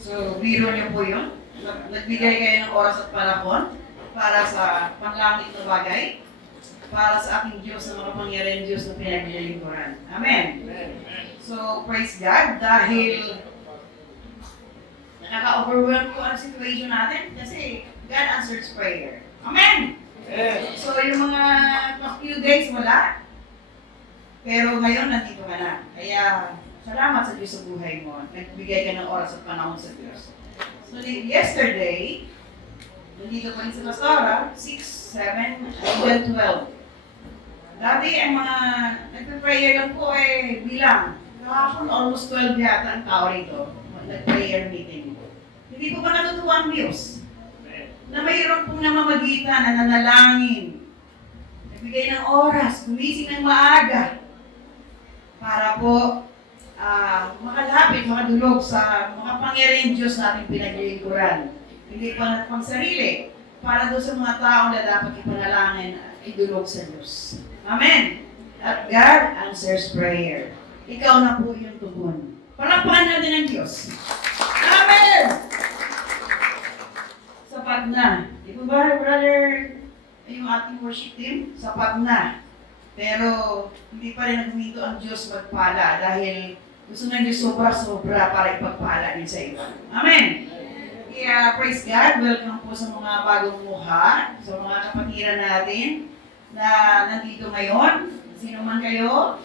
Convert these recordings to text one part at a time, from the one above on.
So, biro niyo po yun. Nagbigay kayo ng oras at panahon para sa panlangit na bagay, para sa aking Diyos na mga pangyarihan Diyos na pinaglilingkuran. Amen. So, praise God dahil nakaka-overwhelm po ang situation natin kasi God answers prayer. Amen! So, yung mga few days wala, pero ngayon nandito ka na. Kaya, salamat sa Diyos sa buhay mo. Nagbigay ka ng oras at panahon sa Diyos. So, yesterday, nandito pa rin sa Pastora, 6, 7, hanggang 12. Dati, ang mga nagpe-prayer lang po bilang. Kahapon, almost 12 yata ang tao rito. Nag-prayer meeting. Hindi po ba natutuwa ang Diyos? Na mayroon pong namamagitan na nanalangin. Nagbigay ng oras, gumising ng maaga. Para po makalapit, makadulog sa mga pangyarihan Diyos na ating pinaglilingkuran. Hindi pa na pang sarili. Para doon sa mga tao na dapat ipanalangin at idulog sa Diyos. Amen. At God answers prayer. Ikaw na po yung tugon. Palakpakan natin ang Diyos. Amen! Sapat na. Di ba brother, yung ating worship team? Sapat na. Pero hindi pa rin nagminto ang Diyos magpala dahil gusto na Diyos sobra-sobra para ipagpala din sa iba. Amen! Kaya praise God, welcome po sa mga bagong mukha, sa mga kapatiran natin na nandito ngayon. Sino man kayo,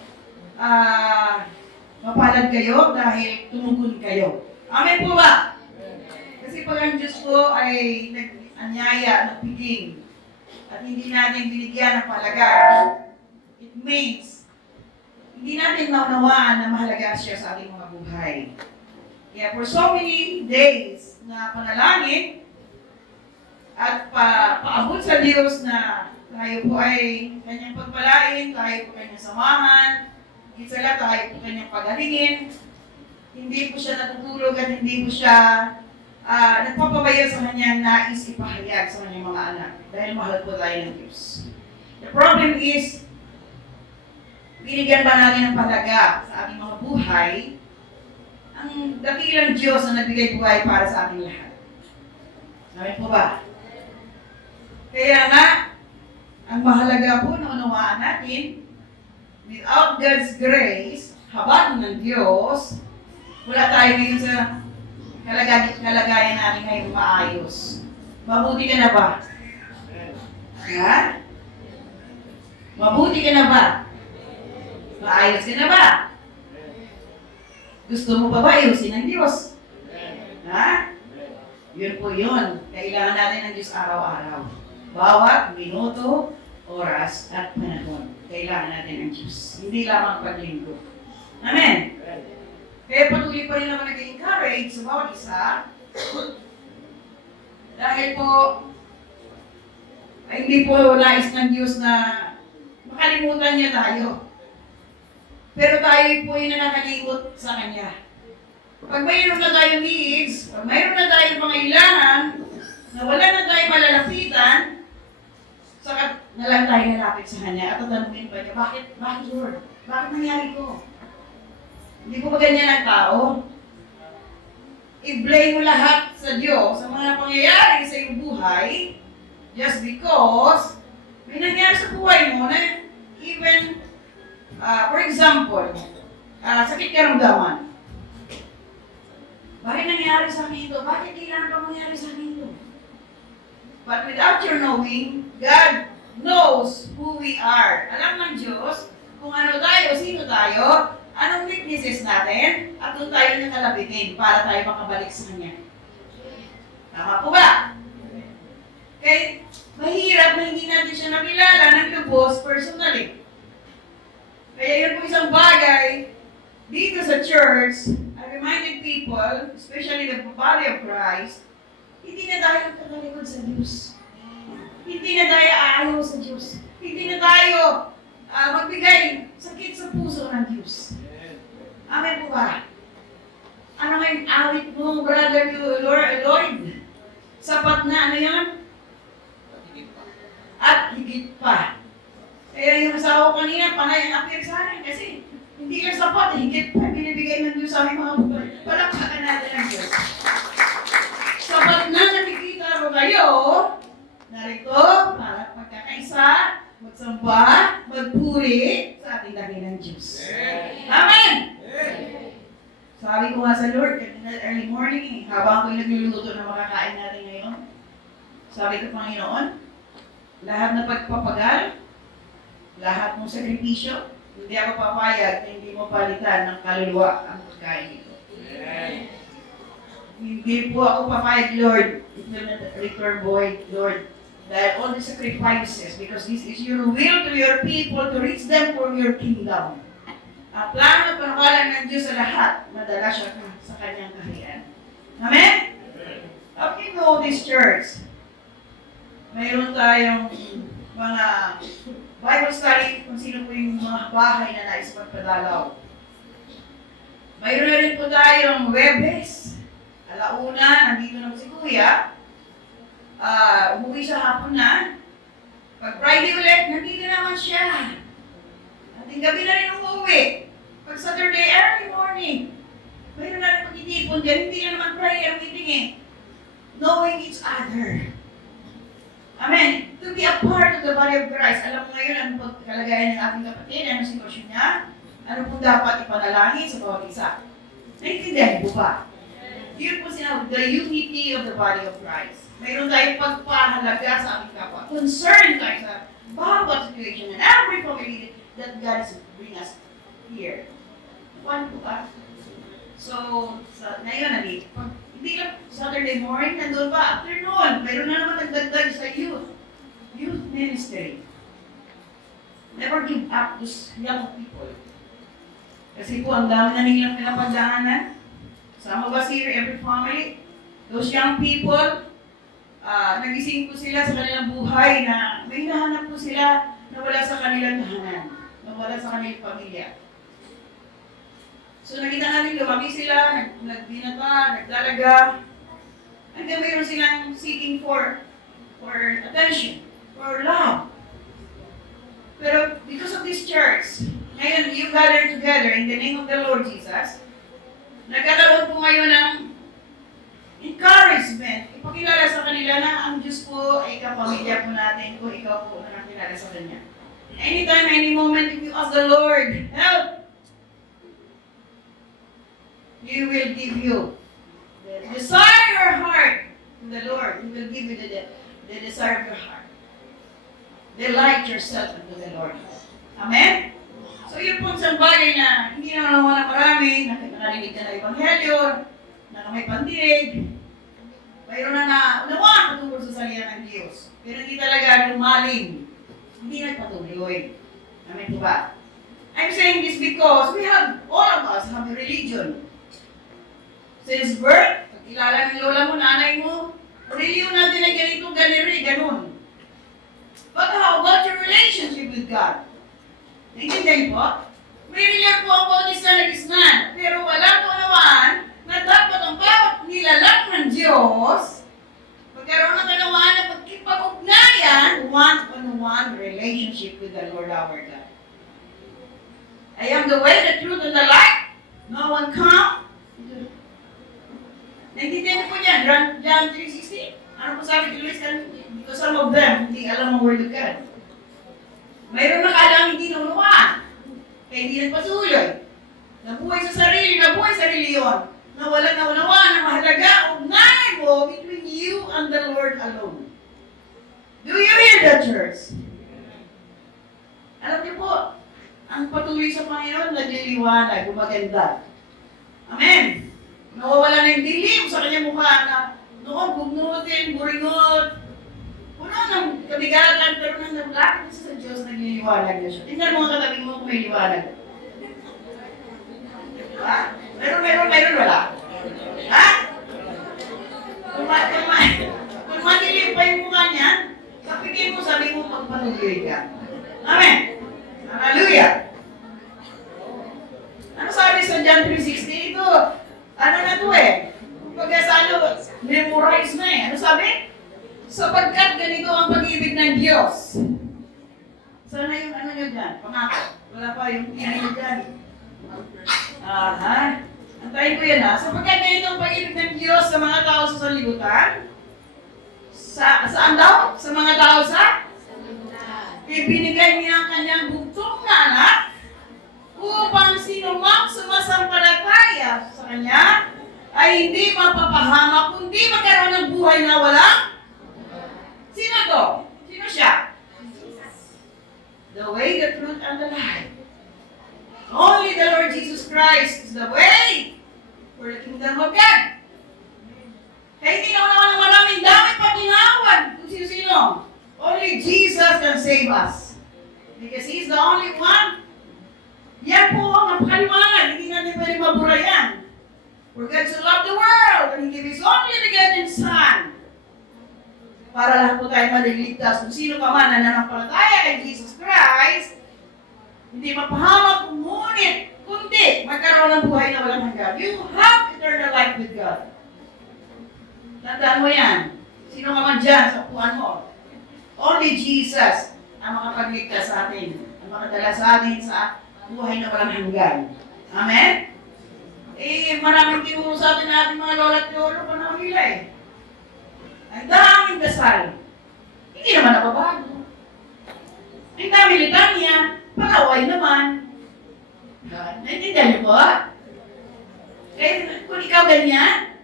mapalad kayo dahil tumugon kayo. Amen po ba? Kasi pag ang Diyos po ay nag-anyaya, nagpiging, at hindi natin binigyan ng palaga, it means, hindi natin naunawaan na mahalaga siya sa ating mga buhay. Kaya for so many days na panalangin, at paabot sa Diyos na tayo po ay kanyang pagpalain, tayo po kanyang samahan, isa lang tayo po kanyang pagalingin, hindi po siya natutulog at hindi po siya nagpapabayo sa kanyang nais ipahayag sa kanyang mga anak dahil mahal po tayo ng Diyos. The problem is, binigyan ba natin ng palaga sa ating mga buhay ang dakilang Diyos na nagbigay buhay para sa ating lahat? Amen po ba? Kaya nga, ang mahalaga po na unawaan natin, without God's grace, habag ng Diyos, wala tayo ngayon sa kalagayan natin ngayon maayos. Mabuti ka na ba? Ha? Mabuti ka na ba? Maayos ka na ba? Gusto mo pa ba ayusin ng Diyos? Ha? Yun po yun. Kailangan natin ng Diyos araw-araw. Bawat minuto, oras, at panahon. Kailangan natin ng Diyos. Hindi lamang paglinggo. Amen? Kaya patuloy pa rin naman nag-encourage sa bawat isa. Dahil po, ay hindi po nais ng Diyos na makalimutan niya tayo. Pero tayo po ay nakakalimot sa Kanya. Pag mayroon na tayong needs, pag mayroon na tayong pangailangan, na wala na tayong malalapitan, saka na lang tayo nalapit sa Kanya at tatanungin pa niya, bakit Lord? Bakit nangyari ko? Hindi po ba ganyan ang tao? I-blame mo lahat sa Diyos sa mga pangyayari sa iyong buhay just because may nangyari sa buhay mo na even, for example, sakit karamdaman. Bakit nangyari sa akin ito? Bakit kailangan pa mangyari sa akin ito? But without your knowing, God knows who we are. Alam ng Diyos kung ano tayo, sino tayo, anong weaknesses natin, at doon tayo nakalabitin para tayo makabalik sa Kanya. Tama po ba? Kaya mahirap na hindi natin siya nakilala ng lubos personally. Kaya yun po isang bagay dito sa church, I reminded people, especially the body of Christ, hindi na tayo kakalikod sa Diyos. Hindi na tayo aayaw sa Diyos. Hindi na tayo magbigay sakit sa puso ng Diyos. Amen po ba? Ano nga yung awit mo, brother Lloyd? Sapat na, ano yan? At higit pa. Kaya yung asawa ko kanina, panay ang appear sa akin kasi hindi ka sapat, higit pa binibigay ng Diyos sa aming mga buhay. Palakpakan natin ang Diyos. magsamba, magpuri sa ating dakilang Diyos. Amen! Sabi ko nga sa Lord, kanina early morning, habang ako'y nagluluto ng makakain natin ngayon, sabi ko, Panginoon, lahat na pagpapagal, lahat ng sakripisyo, hindi ako papayag na hindi mo palitan ng kaluluwa ang pagkain ito. Hindi po ako papayag, Lord, it will not return void, Lord, that all the sacrifices, because this is your will to your people to reach them for your kingdom. Ang plano at panukalan ng Diyos sa lahat, madala siya sa kanyang kaharian. Amen? Up you know this church, mayroon tayong mga Bible study kung sino po yung mga bahay na nais magpadalaw. Mayroon na rin po tayong Webes. Alauna, nandito na po si Kuya. Umuwi siya hapon na. Pag Friday ulit, nandito naman siya. Ating gabi na rin umuwi. Pag Saturday, early morning. Mayroon na rin pagtitipon dyan. Hindi na naman prayer meeting eh. Knowing each other. Amen. To be a part of the body of Christ. Alam mo ngayon, ano pong kalagayan ng ating kapatid, ano sitwasyon niya, ano pong dapat ipanalangin sa bawat isa. Naintindihan po ba? Yun po sinabi, the unity of the body of Christ. Mayroon tayong pagpahalaga sa aming kapwa. Concern tayo sa bawat situation and every family that God is bring us here. One po ba? So, ngayon, hindi lang Saturday morning, nandun pa, afternoon, mayroon na naman nagdagdag sa youth ministry. Never give up those young people. Kasi po, ang dami na nilang pinapagdaanan. Some of us here, every family, those young people, nagising po sila sa kanilang buhay na may nahanap po sila na wala sa kanilang tahanan, na wala sa kanilang pamilya. So nakita natin, lumaki sila, nagbinata, nagdalaga, and then mayroon silang seeking for attention, for love. Pero because of this church, ngayon you gather together in the name of the Lord Jesus, nagkakaroon po ngayon ng encouragement, ipakilala sa kanila na ang Diyos po ay kapamilya po natin kung ikaw po na nakilala sa Kanya. Anytime, any moment, if you ask the Lord, help, He will give you the desire of your heart to the Lord. He will give you the desire of your heart. Delight yourself unto the Lord. Amen? So yun po isang bagay na hindi naman wala marami, nakarinig ka na Ebanghelyo, na may pandinig, mayroon na unawaan patungkol sa salita ng Diyos. Pero hindi talaga lumalim. Hindi nagpatuloy. Amen po ba? I'm saying this because all of us have a religion. Since birth, pag kilala ng lola mo, nanay mo, religion natin ay ganito, ganun. But how about your relationship with God? Naintindihan po? May religion po ang bautista na gisnan, pero wala po naman na dapat ang bawat nilalang ng Diyos magkaroon ng kanawaan na pagkipag-ugnayan, one-on-one relationship with the Lord our God. I am the way, the truth, and the life. No one come. Naintindihan po niyan, John 3:16. Ano po sabi ni Luis? Because some of them, hindi alam ang word of God. Mayroon na kailangan hindi naunawaan. Kaya hindi nagpatuloy. Nabuhay sa sarili, nabuhay sa reliyon. Na walang naunawaan na mahalaga, ugnayan mo between you and the Lord alone. Do you hear that, church? Alam niyo po, ang patuloy sa Panginoon, nagliliwanag, gumaganda. Amen. Nawawala na yung dilim sa kanyang mukha na noon, bugnutin, buringot, puno ng kabigatan, pero nang naglapit sa Diyos, nagliliwanag na siya. Tingnan mo ang katabi mo kung may liwanag. Diba? Meron, wala. Ha? Kung madilim pa yung mukha niya, kapigin mo, sabi mo, pagpatuloy ka. Amen. Hallelujah. Ano sabi sa John 3:16? Ito, ano na to eh? Pagkasano, memorize na eh. Ano sabi? Sapagkat ganito ang pag-ibig ng Diyos. Sana yung ano nyo dyan? Pangako. Wala pa yung pinay nyo dyan. Aha. Antayin ko yan ha. Sapagkat ganito ang pag-ibig ng Diyos sa mga tao sa sanlibutan. Saan daw? Sa mga tao sa? Ibinigay niya ang kanyang bugtong na anak upang sino mang sumasampalataya sa kanya ay hindi mapapahamak, kundi magkaroon ng buhay na walang. Sino to? Sino siya? The way, the truth, and the life. Only the Lord Jesus Christ is the way for the kingdom of God. Kaya hindi naman ng maraming daming patinawad kung sino-sino. Only Jesus can save us. Because He's the only one. Yan po ang napakaliwanag. Hindi natin pwede mabura yan. For God so loved the world and He gave His only begotten Son. Para lahat po tayo maliligtas. Kung sino pa man na nanampalataya kay Jesus Christ, hindi mapahamak, ngunit, kundi magkaroon ng buhay na walang hanggan. You have eternal life with God. Tandaan mo yan. Sino ka man dyan sa upuan mo. Only Jesus ang makapagligtas sa atin. Ang makadala sa atin sa buhay na walang hanggan. Amen? Maraming tinuro sa atin na ating mga lola at lolo pa na hila eh. Ang daming dasal. Hindi naman nababago. Ang daming litanya. Palaway naman. Naintindihan niyo po? Kaya kung ikaw ganyan,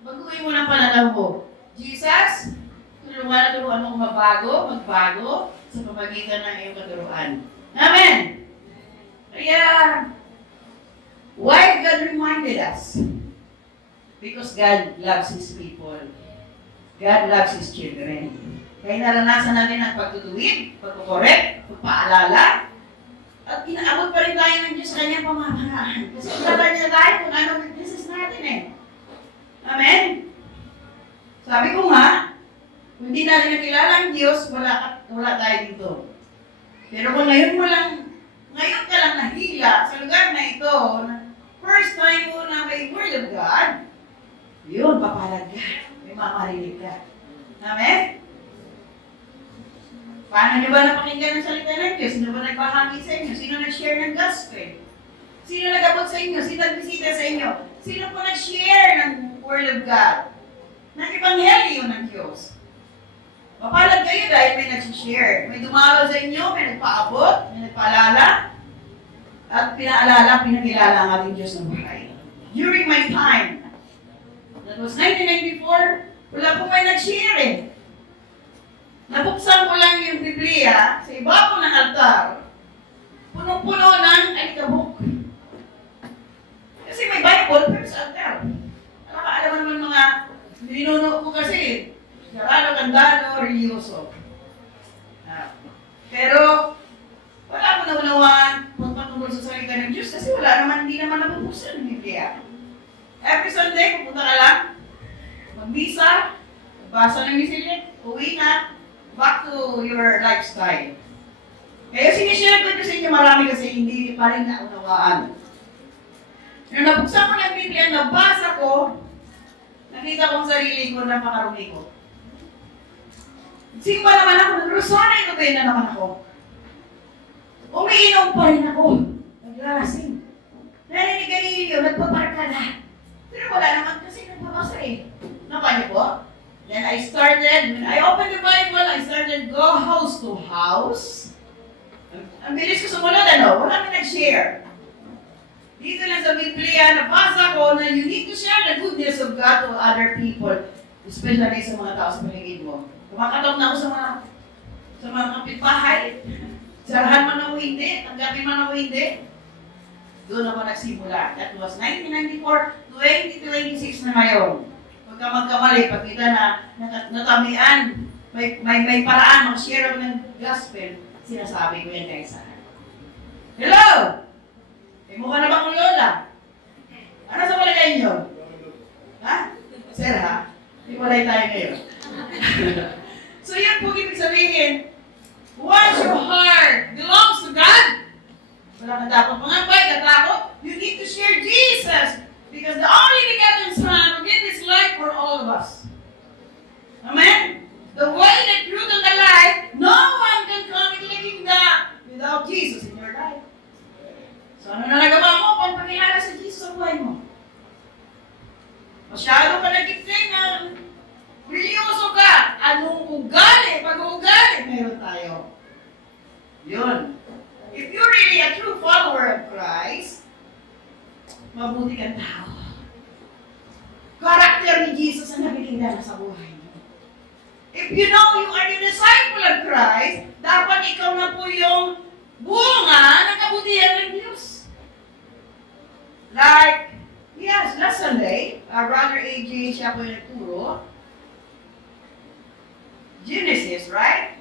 baguhin mo ng pananaw mo. Jesus, turuan mo kung magbago sa pamagitan ng iyong katuruan. Amen! Kaya, why God reminded us? Because God loves His people. God loves His children. Kaya naranasan natin ang pagtutuwid, pagkukorek, pagpaalala, at inaabot pa rin tayo ng Diyos sa kanyang pamamaraan. Kasi kilala niya tayo kung ano weaknesses natin eh. Amen? Sabi ko nga, kung hindi natin nakilala ang Diyos, wala tayo dito. Pero kung ngayon ka lang nahila sa lugar na ito, first time mo na may Word of God, yun, papalad ka. May mamarinig ka. Amen? Paano niyo ba napakinggan ang salita ng Diyos? Sino ba nagbahagi sa inyo? Sino nag-share ng gospel? Sino nag-abot sa inyo? Sino nag-bisita sa inyo? Sino po nag-share ng Word of God? Ng Ebanghelyo ng Diyos? Mapalad kayo dahil may nag-share. May dumalo sa inyo, may nagpaabot, may nagpaalala, at pinakilala ang ating Diyos ng buhay. During my time, that was 1994, wala po may nag-share eh. Nabuksan ko lang yung Biblia sa ibabaw ng altar. Punong-puno ng alikabok. Kasi may Bible, pero sa altar. Alam mo naman mga ninuno ko kasi, sarado, kandado, religyoso. Pero, wala ko naunawaan magpatungkol sa salita ng Diyos kasi hindi naman nabubuksan ng Biblia. Every Sunday, pupunta ka lang, magbisa, magbasa ng misilit, uwi na, back to your lifestyle. Kaya sinishare ko sa inyo marami kasi hindi pa rin naunawaan. Nung nabuksan ko ng Biblia, nabasa ko, nakita ko ang sarili ko na pakarumi ko. Simba naman ako, nag-rosary ko na naman ako. Umiinom pa rin ako. Naglasing. Narinig Galileo, nagpaparkada. Pero wala naman kasi nagpapasa eh. Napanya po? Then I started, when I opened the Bible, I started go house to house. Ang bilis ko sumunod, wala nang nag-share. Dito lang sa Biblia, nabasa ko na you need to share the goodness of God to other people, especially sa mga tao sa paligid mo. Kumakatok na ako sa mga kapitbahay. Sarahan man ako hindi, tanggapin man ako hindi. Doon ako nagsimula. That was 1994, 2026 na ngayon. Pagka magkamali, pagkita na natamian, may paraan, mag-share ako ng gospel, sinasabi ko yan kay Sara. Hello! May mukha na ba akong lola? Ano sa palagay niyo? Ha? Sir, ha? Iwalay tayo ngayon. So yan po ibig sabihin, once your heart belongs to God, wala kang dapat mangambay, katakot, you need to share Jesus. Because the only begotten Son who gave His life for all of us. Amen? The way, the truth, and the life, no one can come into the kingdom without Jesus in your life. So ano na nagawa mo kung pagkilala sa Jesus sa buhay mo? Masyado ka nagigting ng religyoso ka. Anong ugali? Pag-uugali, meron tayo. mabuti kang tao. Karakter ni Jesus ang nakikita sa buhay mo. If you know you are the disciple of Christ, dapat ikaw na po yung bunga ng kabutihan ng Diyos. Like, yes, last Sunday, our brother AJ, siya po yung nagturo. Genesis, right?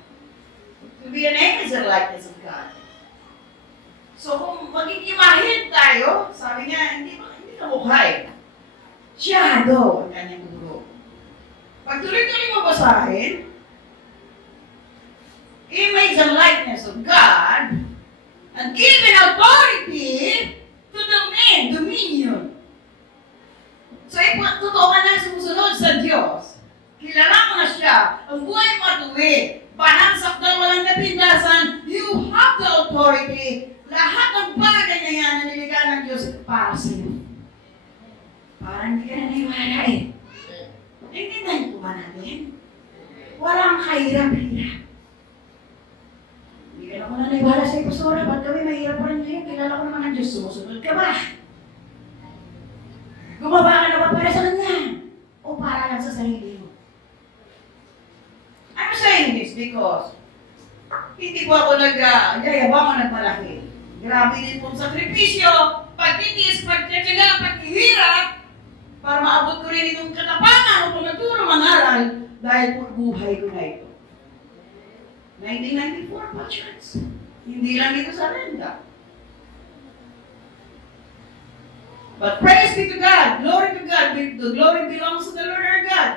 To be an image and likeness of God. So kung magiging tayo, sabi niya, hindi ka mukhay. Siya daw ang kanyang guro. Pag tuloy-tuloy mo basahin, image and likeness of God, and given authority to dominion. So, totoo ka na sumusunod sa Diyos. Kilala mo na siya. Ang buhay mo tuwi. Panangsak na walang napindasan. You have the authority. Lahat ng bagay na yan na nilikha ng Diyos para sa iyo. Parang hindi ka na naiwala eh. Naintindihan po ba natin? Walang kahirap-hirap. Hindi ka na ko na naiwala sa Pastora. Ba't kami mahirap pa rin ngayon? Kilala ko naman ng Diyos. Sumusunod ka ba? Gumawa ka na ba para sa Kanya? O para lang sa sarili mo? I'm saying this because hindi po ako yayabang o nagmalaki. Grabe din pong sakripisyo, pagtitiis, pagtsatsaga, paghihirap, para maabot ko rin itong katapangan o pagtuturo mangaral dahil po buhay ko na ito. 1994 pa, church. Hindi lang ito sa renda. But praise be to God, glory to God, the glory belongs to the Lord our God.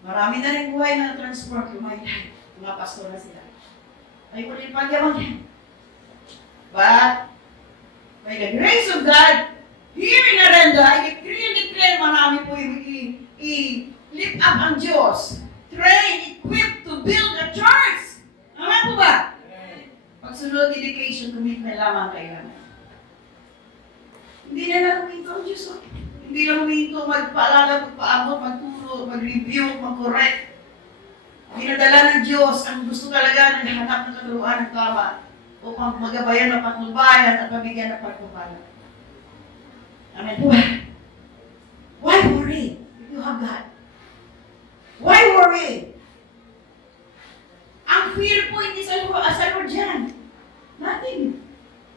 Marami na rin buhay na transform yung my life. Mga pastor na sila. Ay ko rin pagyaman yan. But, by the grace of God, here in Arenda, I decree and declare marami po i-lift up ang Diyos. Train, equip to build a church. Amen po ba? Pagsunod, dedication, commitment lamang kailangan. Hindi na lang huminto ang Diyos. Hindi lang huminto magpaalala, magpaabot, magturo, mag-review, mag-correct. Dinadala ng Diyos ang gusto talaga ng hanap ng katuruan ng tama upang magabayan ng patnubayan at mabigyan ng patnubayan. Amen po. Why worry if you have God? Why worry? Ang fear po hindi sa Lord dyan. Nothing.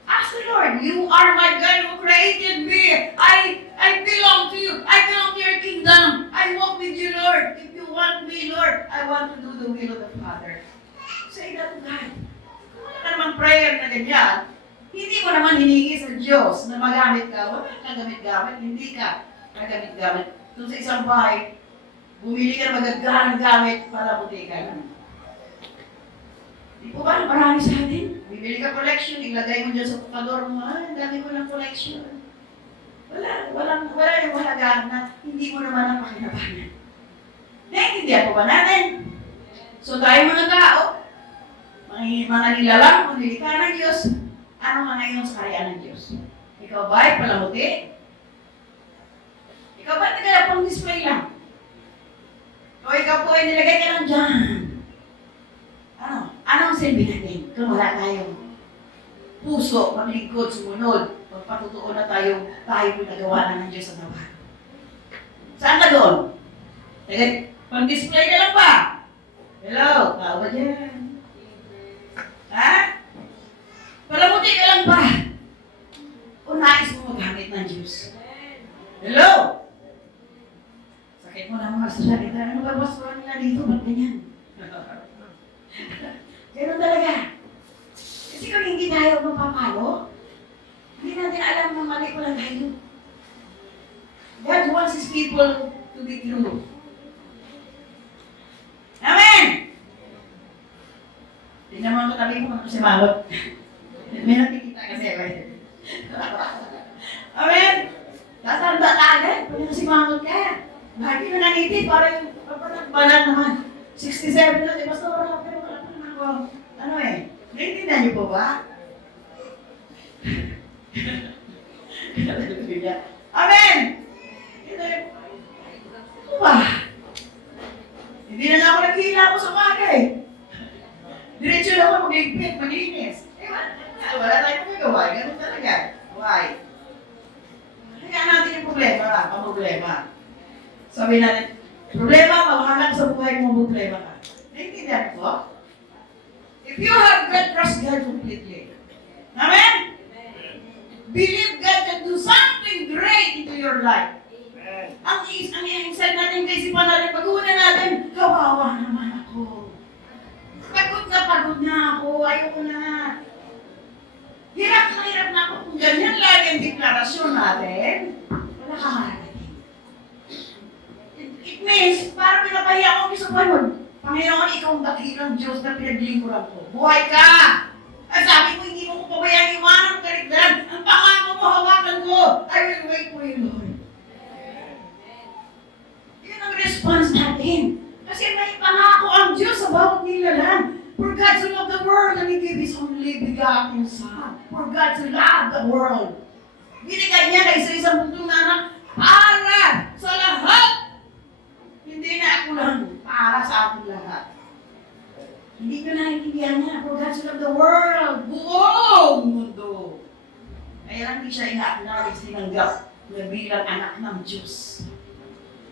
Ask the Lord, you are my God who created me. I belong to you. I belong to your kingdom. I walk with you, Lord. If you want me, Lord, I want to do the will of the Father. Say that to God. Kung wala ka namang prayer na ganyan, hindi mo naman hiningi sa Diyos na magamit ka. Wala ka gamit-gamit. Hindi ka magamit-gamit. Kung sa isang bahay, bumili ka na magagamit gamit para buti ka lang. Di po ba marami sa atin? Bibili ka collection, ilagay mo dyan sa pukador mo, ang dami mo ng collection. Wala yung halagaan na hindi mo naman ang pakinabangan. Naintindihan po ba natin? So tayo mga tao, mga nilalang, mga nilikha ng Diyos, ano nga ngayon sa karayaan ng Diyos? Ikaw ba ay palamuti? Ikaw ba tagala pang display lang? O ikaw po ay nilagay ka lang dyan? Anong silbi natin kung wala tayong puso, maglingkod, sumunod, magpatutuon na tayo po nagawa na ng Diyos sa nawa? Saan ka doon? Pang-display ka lang ba? Hello, tao ba dyan? Ha? Palamuti ka lang ba? O nais mo magamit ng Diyos? Hello? Sakit mo na mga sasalita. Ano ba pastor nila dito? Ba't ganyan? Ganun talaga. Kasi kung hindi tayo mapapalo, hindi natin alam na mali ko lang tayo. God wants His people to be true. Amen! Tingnan mo ang katabi mo kasi malot. May nakikita kasi. Amen! Tatanda ka agad. Kung kasi malot ka. Lagi na nangiti, parang banat naman. 67 na si Pastor. Ano eh? Naintindihan niyo po ba? Amen! Wah! Hindi na ako naghihila ako sa bagay. Diretso na ako magligpit, maglinis. Wala tayong magagawa. Ganun talaga. Why? problema. Sabi natin, problema, mawahala sa buhay mo, problema ka. Naintindihan ko? If you have God, trust God completely. Amen? Believe God can do something great into your life. Ang inside natin, kaisipan natin, pag-una natin, kawawa naman ako. Pagod na ako, ayoko na. Hirap na ako. Kung ganyan lagi ang deklarasyon natin, wala ka mararating. It means, parang pinapahiya ko sa Panginoon. Panginoon, ikaw ang dakilang Diyos na pinaglingkuran ko. Buhay ka! Ang sabi mo, hindi mo ko pabayang iwanan ang kaligtasan. Ang pangako mo, hawakan ko. I will wait for you, Lord. Yun ang response natin. Kasi may pangako ang Diyos sa bawat nilalang. For God so loved the world and He gave His only begotten Son. For God so loved the world. Binigay niya na isa-isang puntong na anak para sa lahat. Hindi na ako lang para sa ating lahat. Hindi ko naiintindihan niya. For God so loved the world. Buong mundo. Kaya lang hindi siya ina-acknowledge, tinanggap na bilang anak ng Diyos.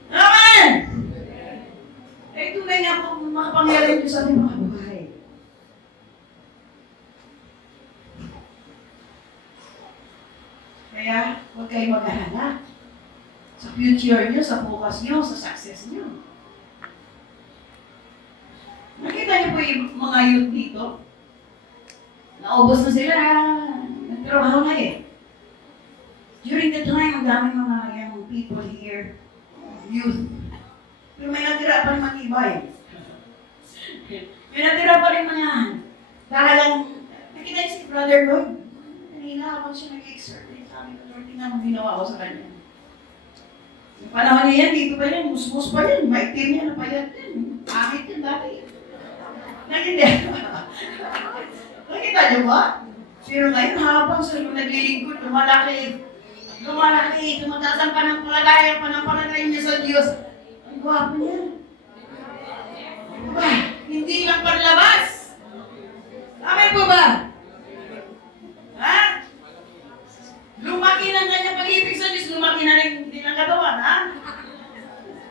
Amen! Ay tunay nga po makapangyarihan Diyos sa ating mga buhay. Kaya, huwag kayong mag-alala sa future nyo, sa focus nyo, sa success nyo. Nakita niyo po yung mga youth dito? Naubos na sila, nagtrabaho na eh. During the time, ang daming mga young people here, youth. Pero may natira pa rin matibay. May natira pa rin mga talagang, nakita niyo si Brother Lloyd. Kanina ako siya nag-exert. Sabi ko, Lord, tingnan mo ginawa ko sa kanya. Yung panahon niya yan, dito pa yan, musmus pa yan, maitim yan, napayat yan. Pangit yan dati. Nakita niyo ba? Pero ngayon, habang sa naglilingkod, lumalaki, tumataas ang pananampalataya niya sa Diyos. Ang gwapo niya. Diba? Hindi lang panlabas. Amen po ba? Ha? Lumaki na kanyang pag-ibig sa Diyos, lumaki na rin hindi ng katawan, ha?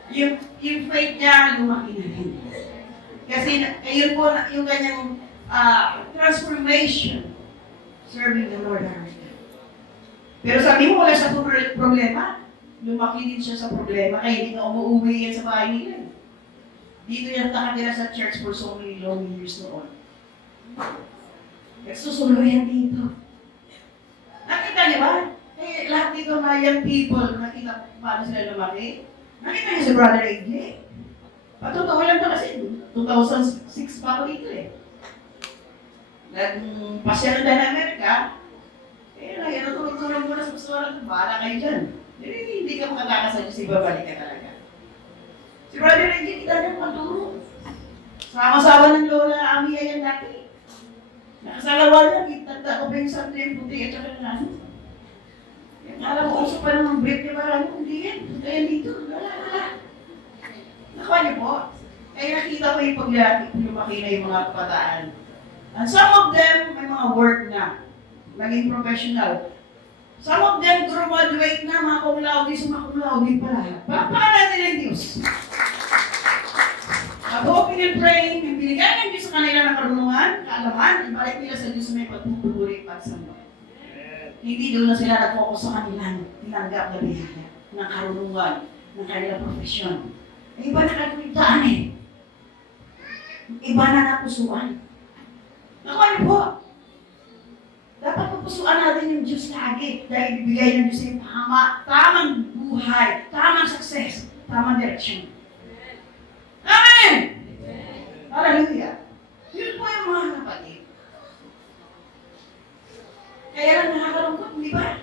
Yung faith niya, lumaki na rin. Kasi yun po yung kanyang transformation, serving the Lord our God. Pero sabi mo, wala siya problema. Lumaki din siya sa problema, kaya hindi na umuwi yan sa bahay nila. Dito yan nakatira sa church for so many long years noon. Susulo yan dito. Nakita niyo ba? Eh, lahat dito na young people, nakita paano sila lumaki. Nakita niyo si Brother Egle. Patotoo lang na kasi, 2006 pa ako dito eh. Nagpasya na ng Amerika, eh, tulong mo na sa pastoral, bahala kayo dyan. Hindi ka makakasa Diyos, ibabalik ka talaga. Si Brother Egle, kita niyo maturo. Sama-sama ng lola, Amiya yan dati. Nakasalawa na, kitanda ko pa yung santo yung puti at saka na ano. Yung alam mo, uso pa ng break niya para ano, hindi yan. Kaya dito, wala. Nakuha niyo po? Kaya nakita ko yung paglaki, lumaki na yung mga kabataan. And some of them, may mga work na, naging professional. Some of them graduate na, mga cum laude, mga cum laude pala. Palakpakan natin ang Diyos. Hoping and praying, yung binigyan ng Diyos sa kanila ng karunungan, kaalaman, ibalik nila sa Diyos may pagpupuri at sa mga. Hindi doon na sila nag-focus sa kanilang tinanggap na biyaya, ng karunungan, ng kanilang profesyon. Iba na kaligtaan eh. Iba na napusuan. Nakuha niyo po. Dapat mapusuan natin yung Diyos lagi dahil ibigay ng Diyos yung tamang buhay, tamang success, tamang direksyon. Amen! Hallelujah! Yun po yung mga kapatid. Kaya lang nakakalungkot, di ba?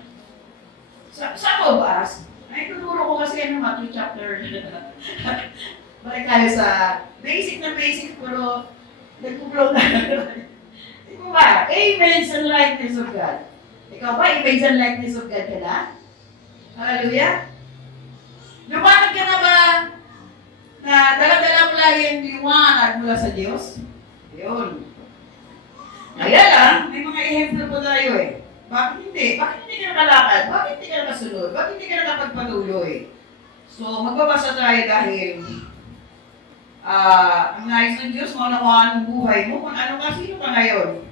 Sa Bobas, ay tuturo ko kasi ano, Matthew chapter. Balik tayo sa basic na basic, pero nagpuplow na. Di ba ba? Image and likeness of God. Ikaw ba, image and likeness of God ka na? Hallelujah! Lumanag ka na ba na dala-dala mo lagi ang liwanag mula sa Diyos? Yun. Kaya lang, may mga ehemplo po tayo eh. Bakit hindi? Bakit hindi ka nakalakad? Bakit hindi ka nakasunod? Ba't hindi ka nakapagpatuloy? So, magbabasa tayo dahil ang nais ng Diyos, maunawaan ang buhay mo kung ano ka, sino ka ngayon.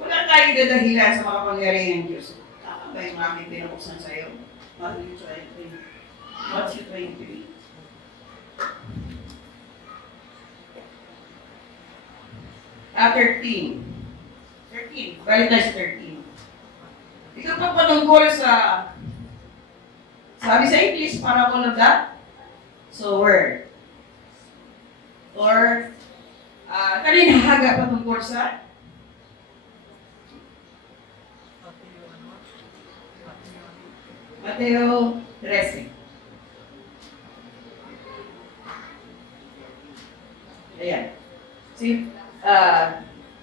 Wala tayong dadahilan sa makapangyarihan ng Diyos. Tama ba yung aming pinabuksan sa'yo? Matthew 23. Ah, 13. Balik tayo sa 13. Ito pa patungkol sa, sabi sa English, parable of the sower. Or, kanina haga patungkol sa Mateo 13. Ayan. See,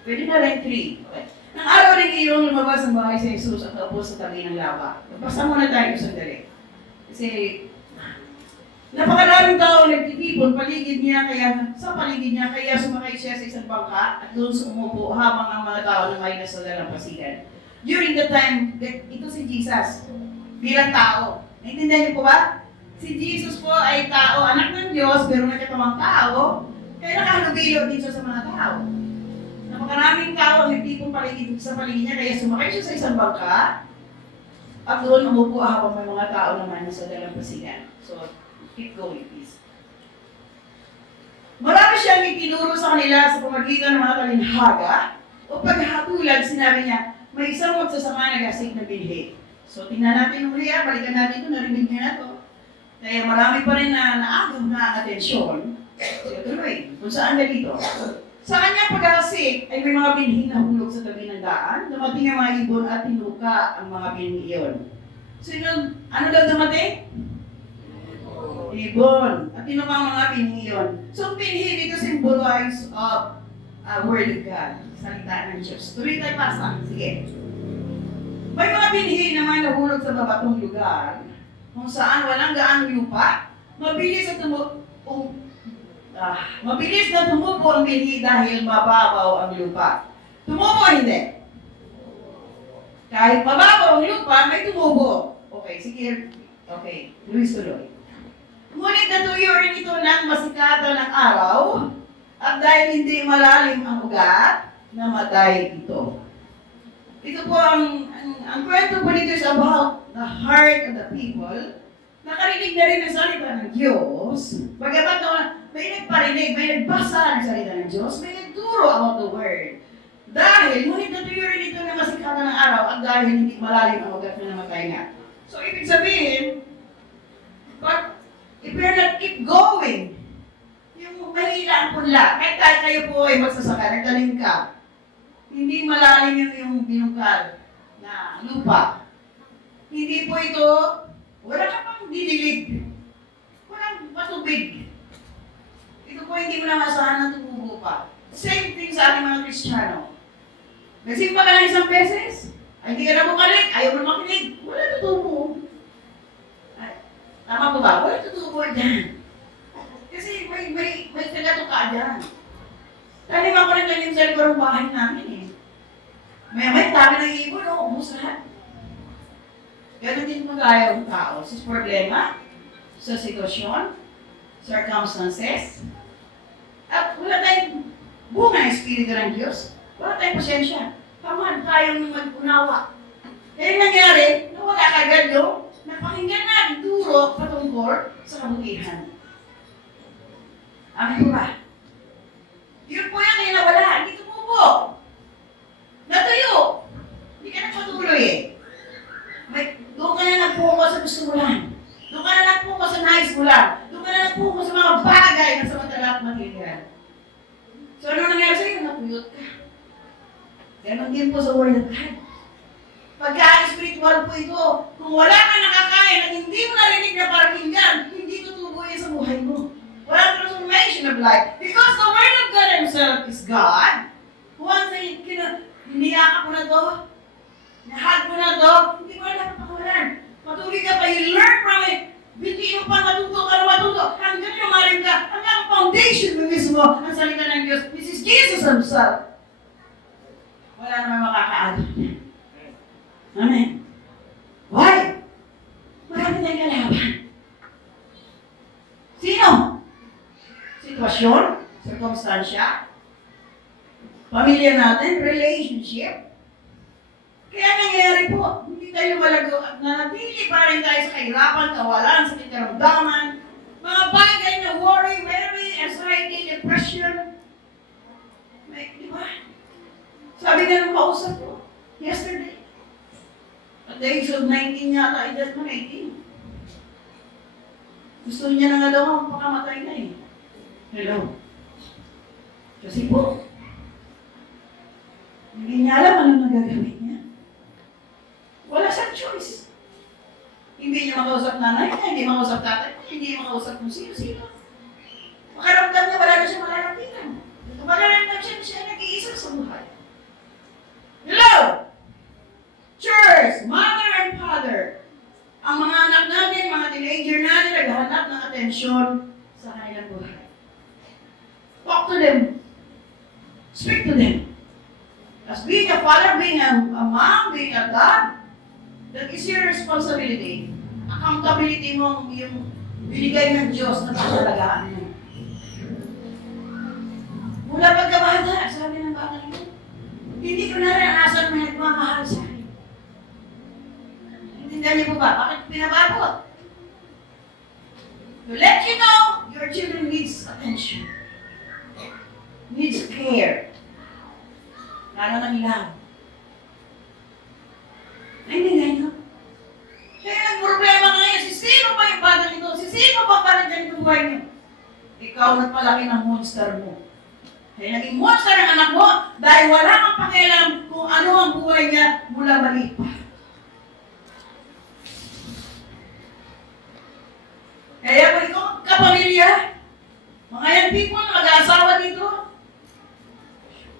pwede na rin 3. Okay. Nang araw ng iyong lumabas ang bahay sa Jesus at naupo sa tabi ng lawa. Basta muna tayo sandali. Kasi, napakaraming tao nagtitipon sa paligid niya, kaya sumakay siya sa isang bangka at doon sumupo habang ang mga tao na may nasa dalampasigan. During the time, ito si Jesus, bilang tao. Naintindihan niyo po ba? Si Jesus po ay tao, anak ng Diyos, pero nagkatamang tao, kaya nakahalubilo din siya sa mga tao. Napakaraming tao ang nagtipon sa paligid niya, kaya sumakay siya sa isang bangka at doon umupo habang may mga tao naman nasa dalampasigan. So, keep going, please. Marami siyang itinuro sa kanila sa pamagitan ng mga talinhaga o paghatulan, sinabi niya, may isang magsasama nag-asik na binhi. So, tingnan natin yung Leah, balikan natin ito, narinig niya na ito. Kaya marami pa rin na naagaw na atensyon. So, tuloy, kung saan na dito. Sa kanyang pag-asik ay may mga binhi na hulog sa tabi ng daan. Dumating ang mga ibon at tinuka ang mga binhi iyon. So, ano daw dumating? Ibon. At tinuka ang mga binhi iyon. So, binhi dito symbolize of Word of God. Salita ng Diyos. Tuloy tayo pasa. Sige. May mga binhi naman nahulog sa babatong lugar kung saan walang gaanong lupa. Mabilis na tumubo ang binhi dahil mababaw ang lupa. Tumubo hindi? Kahit mababaw ang lupa, may tumubo. Okay, sige. Okay, tuloy-tuloy. Ngunit natuyo rin ito ng masikatan ng araw at dahil hindi malalim ang ugat, namatay ito. Ito po ang kwento po dito is about the heart of the people. Nakarinig na rin ang salita ng Diyos. Bagamat may nagparinig, may nagbasa ng salita ng Diyos, may nagturo about the Word. Dahil, ngunit natuyo rin ito na masikatan ng araw at dahil hindi malalim ang ugat na namatay nga. So, ibig sabihin, but if we're not keep going, yung mahila ang punla, kahit kayo po ay magsasaka, nagtanim ka, hindi malalim yung binungkal na lupa. Hindi po ito, wala ka pang didilig. Walang matubig. Ito po hindi mo na masahan na tumubo pa. Same thing sa ating mga Kristiyano. Nagsimpa ka ng isang beses, ay hindi ka na bumalik, ayaw mo makinig, wala tutubo. Tama po ba? Wala tutubo dyan. Kasi may tagatuka dyan. Tanim ako ng tanim sa likod ng bahay namin eh. May dami ng ibon, ubus lahat. Ganon din mag-ayaw ng tao sa problema, sa sitwasyon, circumstances, at wala tayong bunga ng Espiritu ng Diyos. Wala tayong pasensya. Paman tayong mag-unawa. Kaya nangyari, nawala kagad yung napakinggan natin turo patungkol sa kabutihan. Amin po ba? Yun po yung kaya nawala. Hindi tumubo. Natuyo. Hindi ka nagpatuloy eh. Doon ka na nag-focus sa gusto mo lang. Doon ka na nag-focus sa nais mo lang. Doon ka na nag-focus sa mga bagay na sa matala at material. So ano nangyari sa'yo? Napuyot ka. Ganon din po sa Word of God. Pagka-spiritual po ito, kung wala ka nakakain at hindi mo narinig na pakinggan, hindi tutubo yan sa buhay mo. Walang transformation of life. Because the Word of God Himself is God. Once na hiniyakap mo na to, nahag mo na to, hindi mo na napakawalan. Patuloy ka pa, you learn from it. Bintiin mo pa matuto ka na matuto. Hanggang lumalim ka, hanggang ang foundation mo mismo, ang salita ng Diyos. This is Jesus Himself. Wala naman makakaano. Amen. Why? sitwasyon, sirkumstansya, pamilya natin, relationship. Kaya nangyayari po, hindi tayo malago at nanatili pa rin tayo sa kahirapan, kawalan, sa karamdaman, mga bagay na worry, anxiety, depression. Di ba? Sabi nga ng kausap ko, yesterday, at the age of 19 yata, edad mo 18. Gusto niya na nga daw magpakamatay na eh. Hello? Kasi po, hindi niya alam anong nagagawin niya. Wala siyang choice. Hindi niya makausap nanay niya, hindi makausap tatay niya, hindi makausap kung sino-sino. Makaramdam niya, wala na siya malalapitan. Makaramdam siya nag-iisa sa buhay. Hello! Church, mother and father, ang mga anak natin, mga teenager natin, naghahanap ng atensyon sa kanilang buhay. Talk to them. Speak to them. As being a father, being a mom, being a dad, that is your responsibility. Accountability mo yung binigay ng Diyos na pangalagaan mo. Mula pagkabata, sabi ng bata niyo, hindi ko naranasan may nagmamahal sa akin. Intindihan niyo po ba? Bakit pinababot? To let you know, your children needs attention. Needs care. Lalo ng love. Naintindihan niyo? Kaya ang problema ngayon, sino ba yung bata nito? Sino ba parang ganito buhay niyo? Ikaw nagpalaki ng monster mo. Kaya naging monster ang anak mo dahil wala kang pakialam kung ano ang buhay niya mula maliit pa. Kaya kung ikaw kapamilya, mga young people na mag-aasawa dito,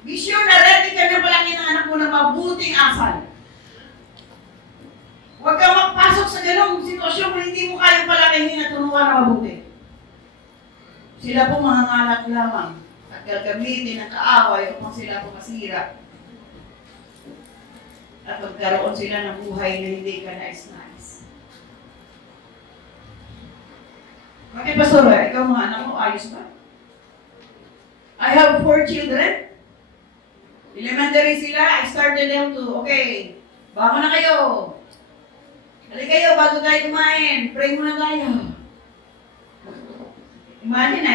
be sure na ready ka na palaki ng anak mo na mabuting asal. Huwag kang magpasok sa ganong sitwasyon kung hindi mo kayang palakihin at turuan na mabuti. Sila po mga nganak lamang at gagamitin ng kaaway upang sila po masira. At magkaroon sila ng buhay na hindi ka nais-nais. Bakit Pastora, ikaw mga anak mo, ayos ba? I have 4 children. Elementary sila, I started them to, okay, bangon na kayo. Halika kayo, bago tayo kumain, pray muna tayo. Imagine,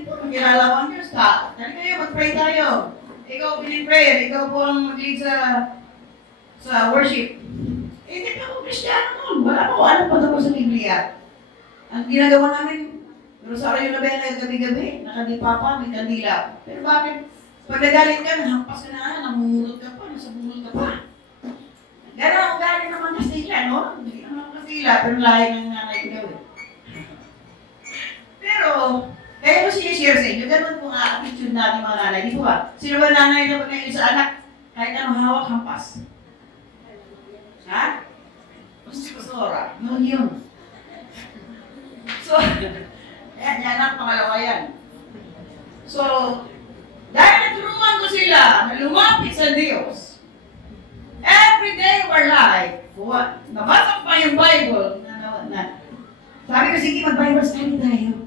1990 po, magkilala ko ang Diyos ka. Halika kayo, mag-pray tayo. Ikaw pinag-prayer, ikaw po ang mag-lead sa worship. Hindi pa ako Kristiyano noon, wala po alam pa tungkol sa Biblia. Ang ginagawa namin, Rosario Novena gabi-gabi, nakadipa pa, may kandila. Pero bakit? Pag nagalit ka, nahampas ka na, namumulot ka pa, nasa bulot ka pa. Gano'n ang galing naman Kastila, no? Hindi naman Kastila, pero lahi ng nanay ko daw. Pero, kaya ko sinishare sa inyo, gano'n po ang attitude natin mga nanay. Di po ba? Sino ba nanay na pag naiyo sa anak? Kahit anong hawak, hampas. Ha? Si Pastora, noon yun. So, yan ang pangalawa yan. So, dahil naturuan ko sila na lumapit sa Diyos, every day of our life, nabasa ko pa yung Bible, sabi ko, sige, mag-Bible study tayo.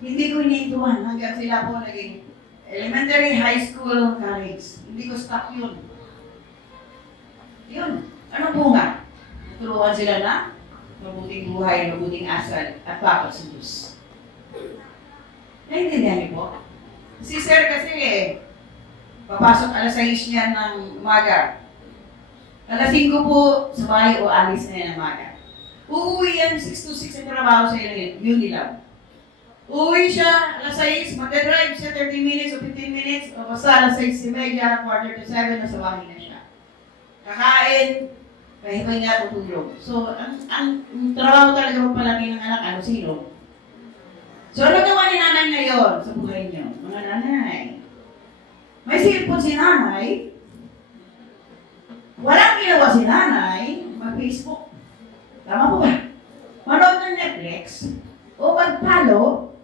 Hindi ko iniintuan hanggang sila po naging elementary, high school, college. Hindi ko stop yun. Yun. Anong bunga? Naturuan sila na mabuting buhay, mabuting asal, at bakit sa Diyos. Naintindihan niyo po? Si Sir kasi papasok alas 6 niya ng umaga. Alas 5 po sa bahay o alis na yan ng umaga. Uuwi yan 6 to 6 ang trabaho sa Unilag. Uuwi siya alas 6, magdadrive siya 30 minutes o 15 minutes o basta alas 6:30, quarter to 7, nasa bahay na siya. Kakain, kahibay nga tutulog. So, ang trabaho talaga magpalaki ng anak, ano, sino? So, ano gawa ni nanay ngayon sa buhay niyo? Mga nanay. May cellphone si nanay. Walang ginawa si nanay. Mag-Facebook. Tama po ba? Manood ng Netflix. O mag-follow.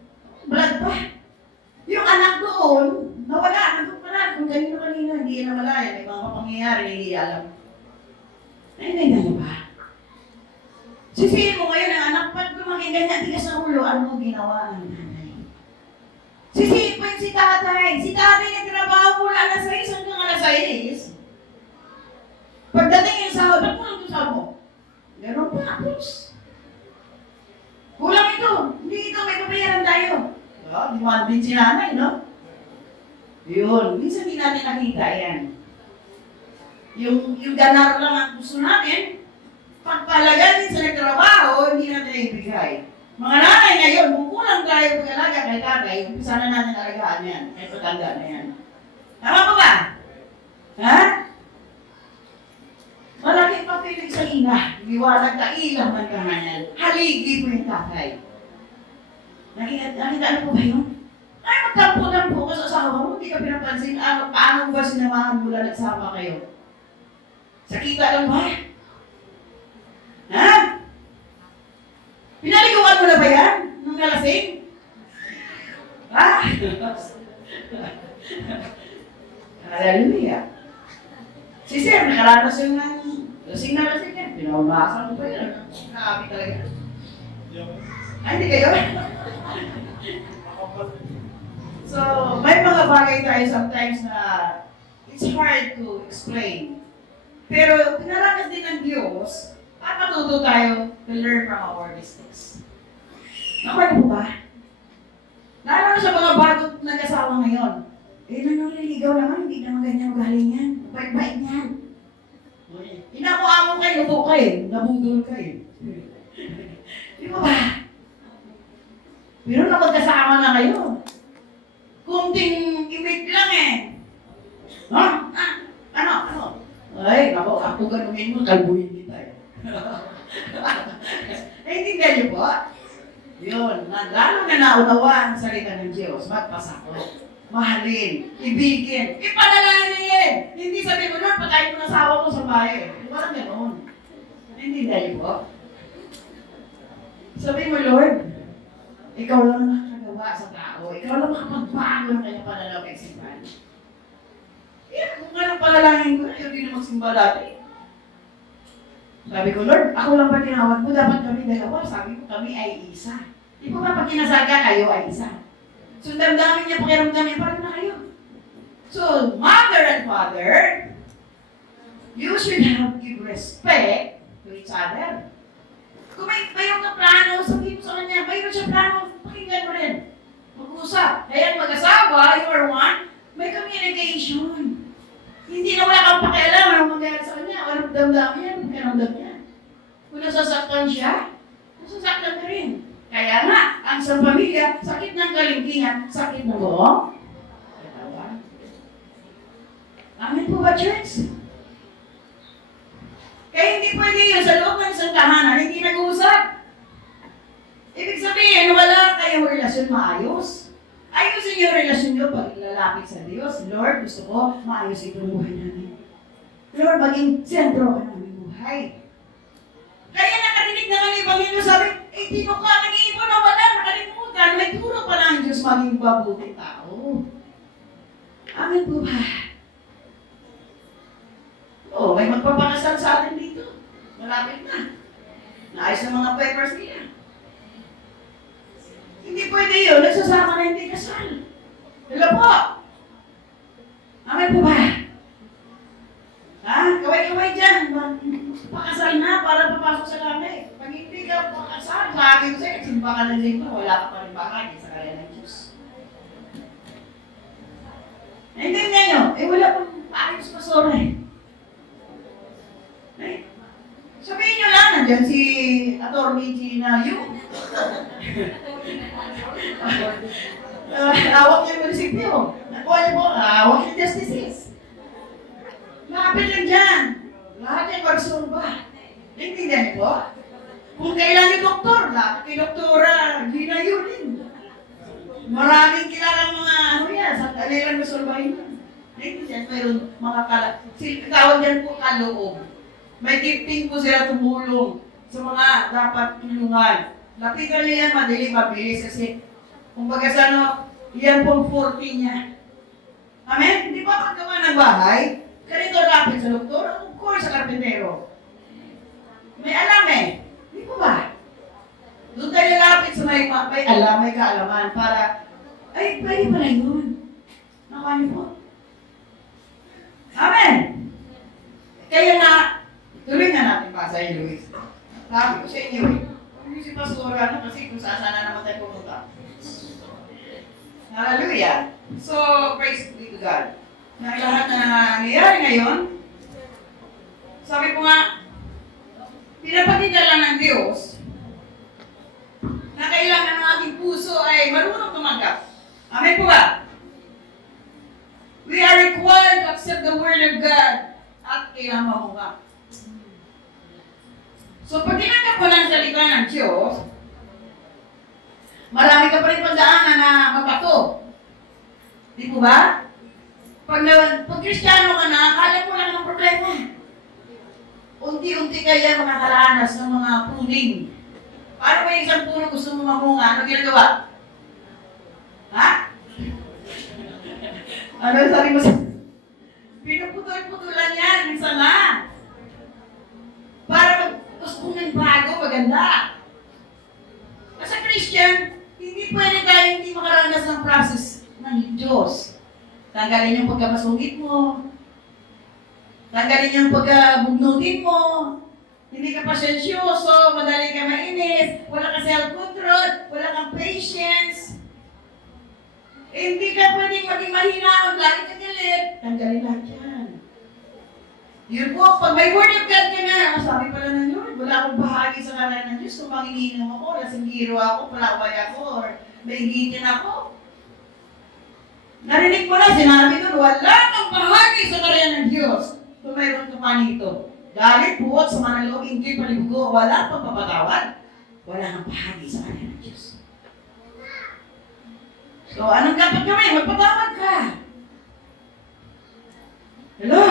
Vlog pa. Yung anak doon, nawala. Nandun pa na. Kung kanina, hindi na malaya. May mga pangyayari, hindi alam. Naintindihan niyo ba? Sisihin mo ngayon ang anak, pag lumaking ganyan, tigas sa ulo, ano mo ginawa ng nanay? natin si tatay. Si tatay nagtrabaho mula alas 6 hanggang alas 6. Pagdating yung sahod, ba't mo lang yung sahod mo? Meron pa, apos. Kulang ito. Hindi ito, may papayaran tayo. Demand din si nanay, no? Yun. Minsan hindi natin nakita yan. Yung ganar lang ang gusto natin, pagpalaganin sa nagtrabaho, hindi natin ibigay. Mga nanay ngayon, kung kulang tayo pag-alaga kay tatay, umpisa na natin alagaan yan. Kaya patanda na yan. Tama po ba? Ha? Malaking papilig sa ina. Liwanag na ilang man kahanan. Haligi po yung tatay. Nakita ano po ba yun? Ay, magtampo-tampo ka sa asawa mo. Hindi ka pinapansin. Paano ba sinamahan mula nagsama kayo? Sakita lang ba? Ha? Pinaliguan mo na ba yan? Nung nalasing? Ha? Hallelujah. Si Sir, nakaranas yung lasing na lasing yan. Pinaunasan mo ba yan? Nakakami talaga. Ay, hindi kayo? So, may mga bagay tayo sometimes na it's hard to explain. Pero pinaranas din ng Diyos at matuto tayo to learn from our mistakes. Nakuha po ba? Lalo na sa mga bagong nag-asawa ngayon. Nanuliligaw naman, hindi naman ganyan magaling yan. Bait-bait yan. Inakuha mo kayo, luto kayo, nabudol kayo. Di ba ba? Pero napagkasama na kayo. Kunting imig lang eh. Ano? Ay, ako ganumin mo, kalbuhin kita eh. Naintindihan niyo po? Yun, lalo na naunawaan ang salita ng Diyos, magpasakot, mahalin, ibigin, ipanalangin. Hindi sabi mo, Lord, patayin mo ng asawa ko sa bahay. Walang ganoon. Naintindihan niyo po? Sabi mo, Lord, ikaw lang nakakagawa sa tao. Ikaw lang makapagbago ng kanyang pananaw kay simbahan. Kung nga lang panalangin ko, ayaw din na magsimba dati. Sabi ko, Lord, ako lang ba tinawag mo? Dapat kami dalawa. Sabi ko, kami ay isa. Di ba pag kinasal ka, kayo ay isa. So, damdamin niya, pakiramdam niya, parang na kayo. So, mother and father, you should have give respect to each other. Kung may mayroon ka plano, sabihin mo sa kanya, mayroon siya plano, pakinggan mo rin. Mag-usap. Kaya mag-asawa, you are one, may communication. Hindi na wala kang pakialam, anong mangyari sa kanya, anong damdamin niya, anong kanamdam niya. Kung nasasaktan siya, nasasaktan ka rin. Kaya nga, ang isang pamilya, sakit ng kalingkingan, sakit ng buong. Amen po ba, church? Kaya hindi pwede yun sa loob ng isang tahanan, hindi nag-uusap. Ibig sabihin, wala kayong relasyon maayos. Ayusin yung relasyon nyo pag lalapit sa Diyos. Lord, gusto ko maayos itong buhay namin. Lord, maging sentro ka namin buhay. Kaya nakarinig na kami Panginoon sabi, tino ka, nag-iipon na wala, nakalimutan. May turo pa lang ang Diyos maging mabuting tao. Amen po ba? May magpapakasal sa atin dito. Malapit na. Naayos na mga papers nila. Hindi pwede yun. Nagsasama na hindi kasal. Hello po. Amen po ba? Kaway-kaway dyan. Pakasal na para papasok sa langit. Pag hindi ka pakasal, sabi ko sa'yo, simba ka ng simba. Wala ka pa rin bakay sa kaya ng Diyos. Naintindihan nyo? Wala pang paayos pasora eh. Sabihin nyo lang, nandiyan si Atty. Gina Yu. Awak niya yung munisipyo. Nakuha niyo po, awak yung justices. Lapit lang dyan. Lahat yung magsurba. Naintindihan niyo po? Kung kailan yung doktor, lapit kay Doktora Gina Yu din. Maraming kilalang mga yan, sa kanilang masurbahin yan. Naintindihan, mayroon mga tawag yan po kaloob. May gifting po sila tumulong sa mga dapat tulungan. Lapitan niya yan, madali, mabilis kasi kumbaga sa yan pong 40 niya. Amen? Di ba paggawa ng bahay, ganito lapit sa doktor, of course sa karpintero. May alam eh. Di ba ba? Doon tayo lapit sa may alam, may kaalaman para, ay, pwede pala yun. mukha niyo po. Amen! Kaya na, tuloy nga natin pa sa Luis. Sabi ko sa inyo, hindi si Pastor, kasi kung saan na naman tayo pumunta. Hallelujah! So, praise be to God. Na lahat na nangyayari ngayon, sabi ko nga, pinapakita lang ng Diyos na kailangan ng ating puso ay marunong tumanggap. Amen po ba? We are required to accept the Word of God at kailangan mamunga. So, pag tinanggap ko lang salita ng Diyos, marami ka pa rin pagdaanan na mabato. Di po ba? Pag Kristiyano ka na, akala mo lang ng problema. Unti-unti kaya makakaranas ng mga pruning. Paano ba yung isang puno gusto mo mamunga? Ano ginagawa? Ha? Ano sabi mo sa... Pinuputol-putulan yan, minsan lang. Para gusto ng bago, maganda. As a Christian, hindi pwede tayo hindi makaranas ng process ng Diyos. Tanggalin yung pagkamasungit mo. Tanggalin yung pagkabugnutin mo. Hindi ka pasensyoso, madali ka mainis, wala ka self-control, wala kang patience. Hindi ka pwedeng maging mahina, lagi ka galit. Tanggalin lahat yan. Yun po, pag may word of God ka na, sabi pala ng Lord, wala akong bahagi sa kanan ng Diyos. Kung manginginom ako, lasinggiro ako, palaway ako, or maigitin ako. Narinig mo na, sinabi doon, wala kang bahagi sa kanan ng Diyos. Kung mayroon ka pa nito. Galit, buot, sama ng loob, hindi palibugo, wala pang papatawad. Wala kang bahagi sa kanan ng Diyos. So, anong dapat gawin? Magpatawad ka. Hello?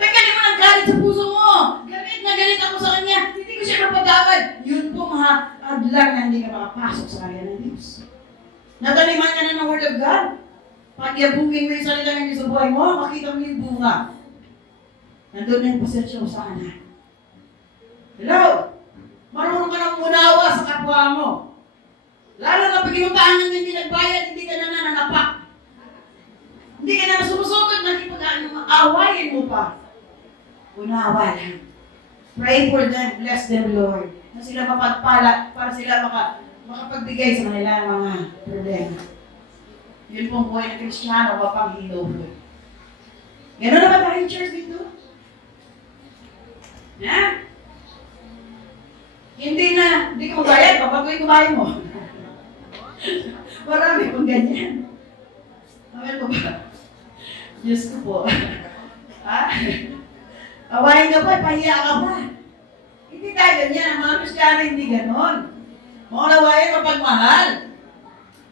Tanggalin mo ng galit sa puso mo. Galit na galit ako sa kanya. Hindi ko siya mapatawad. Yun po mga adlang na hindi ka makapasok sa kanya ng Diyos. Nataniman ka na ng Word of God. Pag yabungin mo yung salita ng Diyos sa buhay mo, makita mo yung bunga. Nandun na yung pasensya mo sa kanya. Hello? Marunong ka ng unawa sa kapwa mo. Lalo na pag inupahan ng hindi nagbayad, hindi ka na nananapak. Hindi ka na sumusugod, nakipag-awayin mo pa. Unawa lang. Pray for them, bless them, Lord. Na sila mapagpala, para sila makapagbigay sa kanilang mga problema. Yun pong buhay ng Kristiyano, wapang hilo po. Gano'n na ba tayo church dito? Ha? Hindi ko bayad, papagoy ko bayad mo. Marami pong ganyan. Amen po ba? Diyos ko po. Ha? Awayin ka pa, pahiya ka pa. Hindi tayo ganyan. Ang mga Kristiyano hindi ganon. Mga nawayan mapagmahal.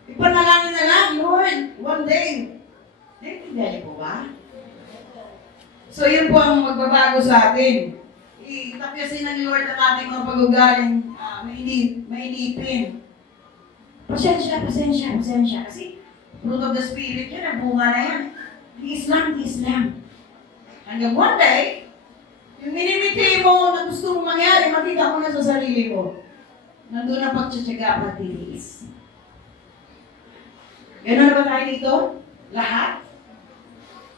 Ipanalangin na lang, Lord, one day. Naintindihan niyo po ba? So yun po ang magbabago sa atin. Itapyasin ng Lord ang ating mga pag-ugaling mainipin. Pasensya. Kasi fruit of the Spirit yun, ang bunga na yan. Tiis lang. Hanggang one day, yung minimiti mo na gusto mong mangyari, makita mo na sa sarili mo. Nandun ang pagtsatsaga at titiis. Gano'n na ba tayo dito? Lahat?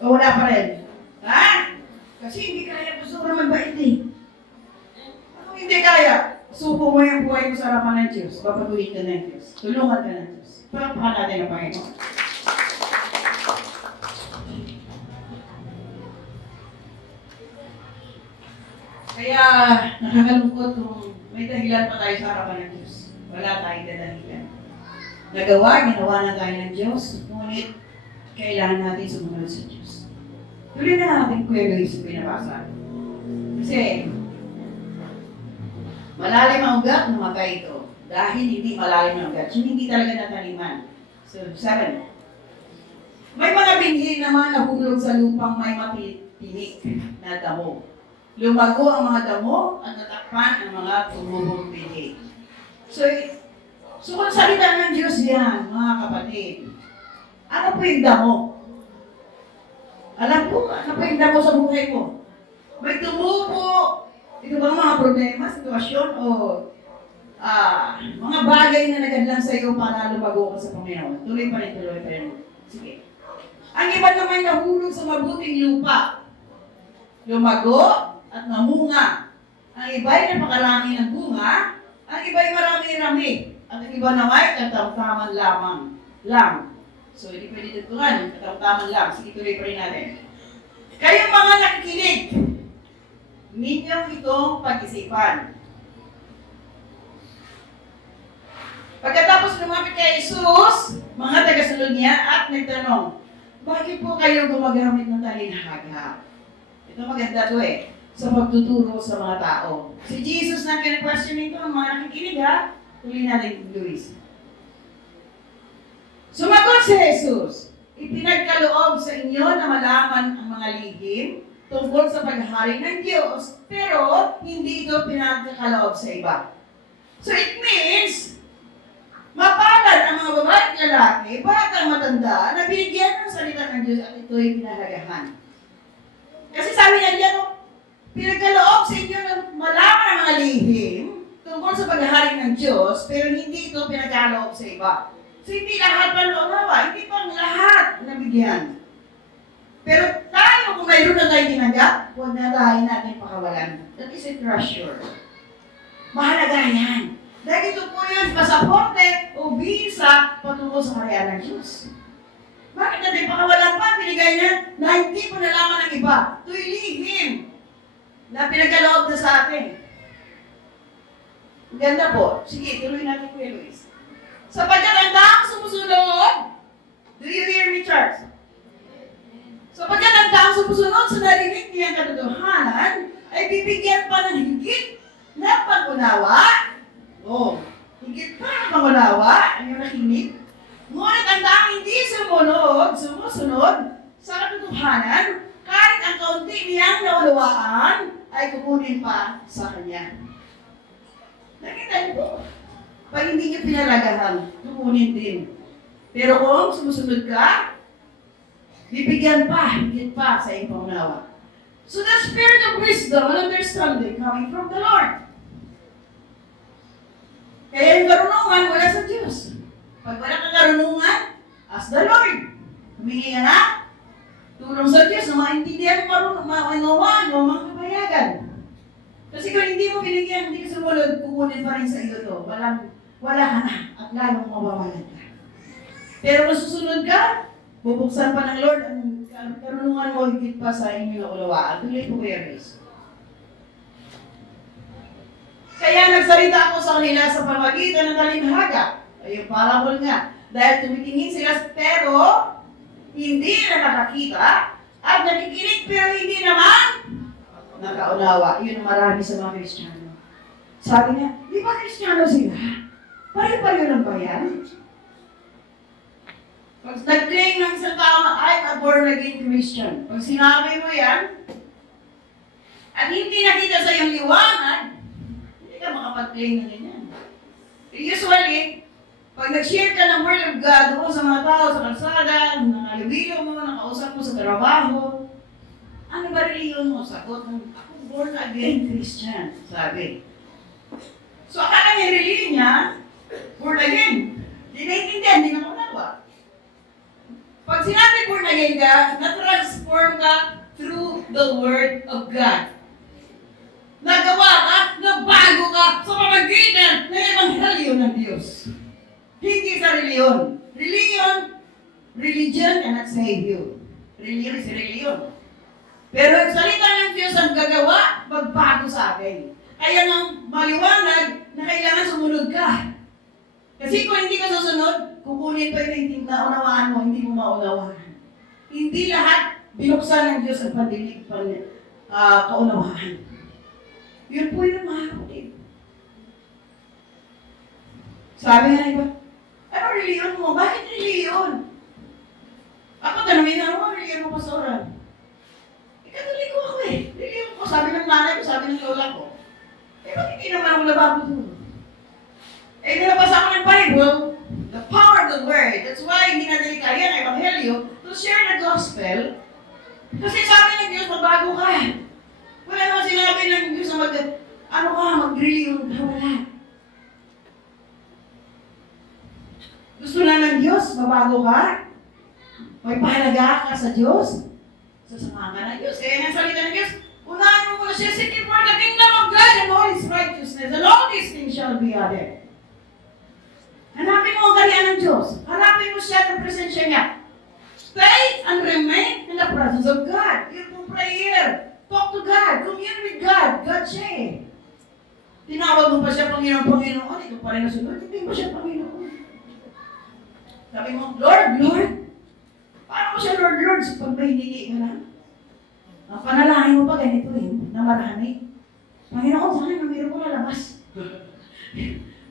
O wala pa rin? Ha? Kasi hindi kaya gusto ko naman bait eh. Ano hindi kaya? Suko mo yung buhay mo sa harapan ng Diyos. Papatuloy ka ng Diyos. Tulungan ka ng Diyos. Palakpakan natin ang Panginoon. Kaya nakakalungkot kung may dahilan pa tayo sa harapan ng Diyos. Wala tayong dahilan. Ginawa na tayo ng Diyos, ngunit kailangan natin sumunod sa Diyos. Tuloy na natin Kuya Luis yung pinabasa. Kasi, malalim ang ugat, namatay ito. Dahil hindi malalim ang ugat. Hindi talaga nataniman. So, 7. May mga binhi naman nahulog sa lupang may matitinik na damo. Lumago ang mga damo at natakpan ang mga tumubong binhi. So kung salita ng Diyos yan, mga kapatid, ano po yung damo? Alam ko, ano po yung damo sa buhay mo? May tumubo. Ito ba mga problema, sitwasyon, o mga bagay na nagadlan sa iyo para lumago ka sa Panginoon? Tuloy pa rin. Sige. Ang iba naman nahulog sa mabuting lupa. Lumago at namunga. Ang iba ay napakarami ng bunga. Ang iba ay marami-rami. At ang iba naman ay katamtaman lamang. So, hindi pwede tutunan. Katamtaman lang. Sige, tuloy pa rin natin. Kayong mga nakikinig, ninyong itong pag-isipan. Pagkatapos lumapit kay Jesus, mga tagasunod niya at nagtanong, bakit po kayo gumagamit ng talinhaga? Ito maganda to sa pagtuturo sa mga tao. Si Jesus na kina-question nito, ang mga nakikinig ha, tuloy natin Luis. Sumagot si Jesus, ipinagkaloob sa inyo na malaman ang mga lihim tungkol sa paghahari ng Diyos, pero hindi ito pinagkakaloob sa iba. So it means, mapalad ang mga babae at lalaki, bata matanda, na binigyan ng salita ng Diyos at ito'y pinahalagahan. Kasi sabi niya diyan, pinagkaloob sa inyo na malaman ang mga lihim tungkol sa paghahari ng Diyos, pero hindi ito pinagkaloob sa iba. So hindi lahat panloonawa, hindi pang lahat nabigyan. Pero tayo, kung mayroon na tayong tinanggap, huwag na tayo natin pakawalan. That is a treasure. Mahalaga yan. Dahil ito po yun, pasaporte o visa patungo sa karayaan ng Diyos. Bakit natin pakawalan pa? Binigay niya na hindi po nalaman ng iba. Ito'y lihim na pinagkaloob na sa atin. Ganda po. Sige, tuloy natin Kuya Luis. Sapagkat ang taong sumusunod, do you hear me, church? Sapagkat ang taong sumusunod sa narinig niyang katotohanan, ay bibigyan pa ng higit na pag-unawa. Higit pa ng pag-unawa, ang iyong nakinig. Ngunit ang taong hindi sumusunod sa katotohanan, kahit ang kaunti niyang naunawaan, ay kukunin pa sa kanya. Nakita niyo po? Pag hindi niyo pinalagahan, kukunin din. Pero kung sumusunod ka, bibigyan pa, higit pa sa iyong pangunawa. So the spirit of wisdom and understanding coming from the Lord. Kaya yung karunungan wala sa Diyos. Pag wala kang karunungan, ask the Lord. Humingi ka na, tulong sa Diyos na maintindihan mo maunawaan mo, mga kapayagan. Kasi kung hindi mo binigyan, hindi ka sumunod, kukunin pa rin sa iyo to. Wala ka na, at lalong mawawalan ka. Pero kung susunod ka, bubuksan pa ng Lord ang karunungan mo higit pa sa inyo na ulawaan. Tuloy po Kuya Luis. Kaya nagsalita ako sa kanila sa pamagitan ng talinhaga. Ay yung parable nga. Dahil tumitingin sila pero hindi na nakakita at nakikinig pero hindi naman nakaunawa. Yun ang marami sa mga Kristiyano. Sabi niya, di ba Kristiyano sila? Pare-pareho lang ba yan? Pag nag-claim ng isang tao na I'm a born-again Christian, pag sinabi mo yan, at hindi nakita sa iyong liwanag, hindi ka makapag-claim na rin yan. Usually, pag nag-share ka ng Word of God doon sa mga tao, sa kalsada, nakalibilo mo, nakausap mo sa trabaho, ano ba reliyon mo? Sagot mo, ako born-again Christian, sabi. So, akala niya reliyon niya, born again. Di naiintindihan, di nakaunawa. Pag sinabi born again ka, na-transform ka through the Word of God. Nagawa ka, nabago ka sa pamagitan ng Ebanghelyo ng Diyos. Hindi sa reliyon. Religion cannot save you. Reliyon is reliyon. Pero ang salita ng Diyos ang gagawa, magbago sa atin. Kaya nang maliwanag na kailangan sumunod ka. Kasi kung hindi ka susunod, kukunin pa yung naunawaan mo, hindi mo maunawaan. Hindi lahat binuksan ng Diyos ang pandinig, kaunawaan. Yun po yung mga kapatid. Sabi nga iba, ano reliyon mo? Bakit reliyon? Ako tanongin na, ano reliyon mo, Pastora? Katoliko ako reliyon ko. Sabi ng nanay ko, sabi ng lola ko. Bakit hindi naman ako nabago doon? Nilabas ako ng Bible, the power of the Word. That's why hindi natin kaya ng Ebanghelyo to share the gospel. Kasi sabi ng Diyos, magbago ka. Wala naman sinabi ng Diyos na mag-reliyon ka, wala. Gusto na ng Diyos, mabago ka. May pahalaga ka sa Diyos. Sasamahan ka ng Diyos. Kaya nga salita ng Diyos, unahin mo muna siya, seek ye for the kingdom of God and all His righteousness, and all these things shall be added. Hanapin mo ang kalian ng Diyos. Hanapin mo siya ng presensya niya. Stay and remain in the presence of God. Yun pong prayer. Talk to God. Commune with God. God siya eh. Tinawag mo pa siya Panginoon, Panginoon. Ito pa rin na sunod. Hindi mo siya Panginoon. Sabi mo, Lord, Lord. Paano mo siya Lord, Lord? So, pag may hiningi ka na, ang panalangin mo pa ganito eh, na marami. Panginoon, sana namiro ko lalabas.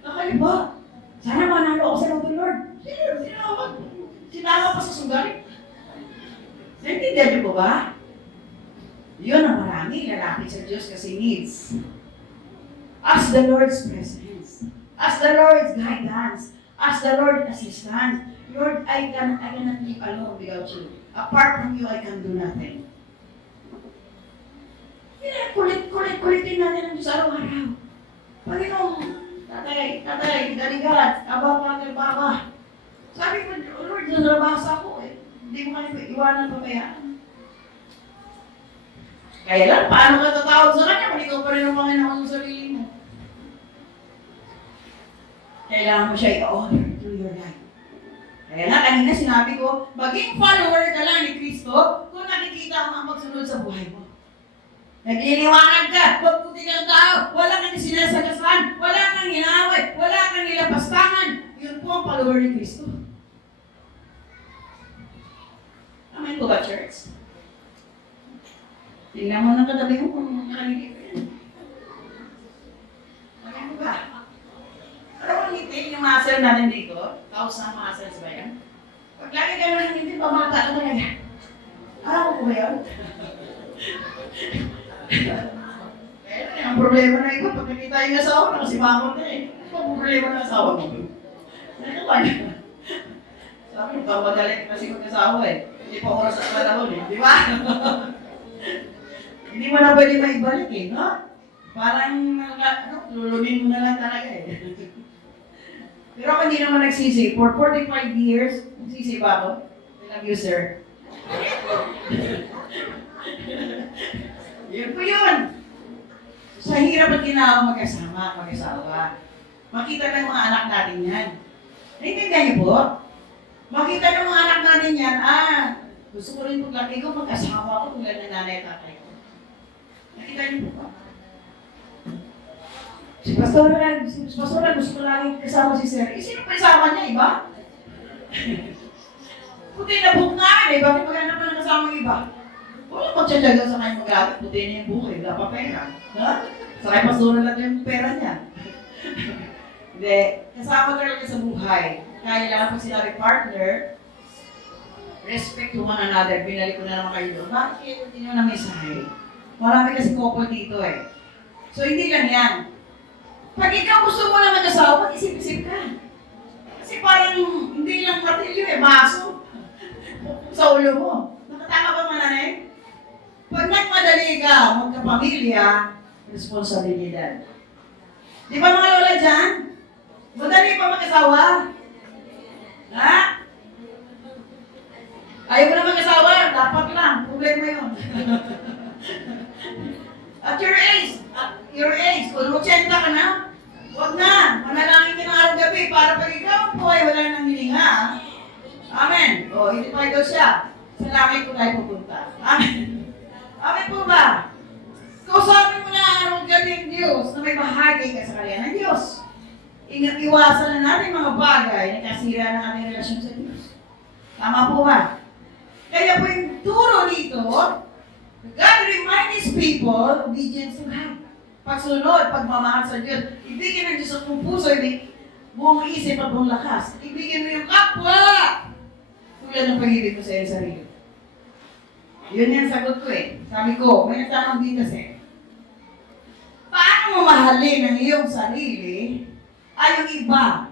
Nakaliba. Sana manalo ako sa Lord, Lord. Sinama pa sa sugal. Naintindihan niyo po ba? Yun ang marami, lalapit sa Diyos kasi needs. Ask the Lord's presence. Ask the Lord's guidance. Ask the Lord's assistance. Lord, I cannot live alone without you. Apart from you, I can do nothing. Kulitin natin ang Diyos araw-araw. Panginoon, tatay, daligat, Father, Baba. Sabi ko, Lord, nalabasa ko eh. Hindi mo kami iwanan pabayaan. Kaya lang, paano ka tatawag sa Kanya kung ikaw pa rin ang Panginoon sa sarili mo? Kailangan mo siya i-honor through your life. Kaya nga, kanina sinabi ko, maging follower ka lang ni Kristo kung nakikita mo ang pagsunod sa buhay mo. Nagliliwanag ka, magputi kang tao, wala kang sinasagasan, wala kang hinaway, wala kang nilapastangan. Yun po ang follower ni Kristo. Amen po ba, church? Tingnan mo ng katabi mo kung nakalili ko yan. Amen po ba? Pero kung ngiti, yung muscle natin dito, thousand muscles ba yan? Pag lagi ka naman ngiti, pamata ka talaga. Alam ko ba yan? Kaya ang problema na ito, pag nakita yung asawa, nakasimangon na eh. Ano ba problema ng asawa mo? Ano ba? Sabi, magkamadali kasi mag-asawa eh. Hindi pa oras sa panahon eh. Di ba? Hindi mo na pwede maibalik eh, no? Parang, lulunin mo na lang talaga eh. Pero ako hindi naman nagsisi. For 45 years, nagsisi ba ako? I love you, sir. Yun po yun. Sa hirap at ginawa mag-asawa. Makita ng mga anak natin yan. Naintindihan niyo po? Makita ng mga anak natin yan, gusto ko rin paglaki ko, mag-asawa ko tulad ng nanay at tatay ko. Nakita niyo po ba? Si Pastora, gusto ko lagi kasama si Sir. Sino pa isama niya, iba? Puti na buhok nga eh, bakit maghanap pa ng kasama ng iba? Wala magtsatsaga sa kanyang mag-alit, puti niya yung buhok eh, wala pa pera. Ha? Sa kay Pastora lang yung pera niya. Hindi, kasama talaga sa buhay. Kaya lang pag sinabi partner, respect to one another. Binalik ko na naman kayo doon. Bakit kayo continue na mensahe? Marami kasi couple dito eh. So hindi lang yan. Pag ikaw gusto mo na mag-asawa, mag-isip-isip ka. Kasi parang hindi lang martilyo eh, baso. Sa ulo mo. Nakatama ba mananay? Pag nagmadali ka, magkapamilya, responsibilidad. Di ba mga lola dyan? Madali pa mag-asawa? Ha? Ayaw mo na mag-asawa? Dapat lang. Problema yun. At your age, kung 80 ka na, huwag na. Manalangin ka ng araw-gabi para pag ikaw po ay wala nang hininga. Amen. O, hindi pa ikaw siya. Sa langit ko tayo pupunta. Amen. Amen po ba? Kausapin mo na araw-gabi ang Diyos na may bahagi ka sa kalian ng Diyos. Iwasan na natin mga bagay na kasira ng ating relasyon sa Diyos. Tama po ba? Kaya po yung turo dito, God remind His people, obedience to God. Pagsunod, pagmamahal sa Diyos. Ibigin ng Diyos ang buong puso, buong isip at buong lakas. Ibigin mo yung kapwa. Tulad ng pag-ibig mo sa iyong sarili. Yun yung sagot ko eh. Sabi ko, may nagtanong din kasi, paano mo mahalin ang iyong sarili ay yung iba?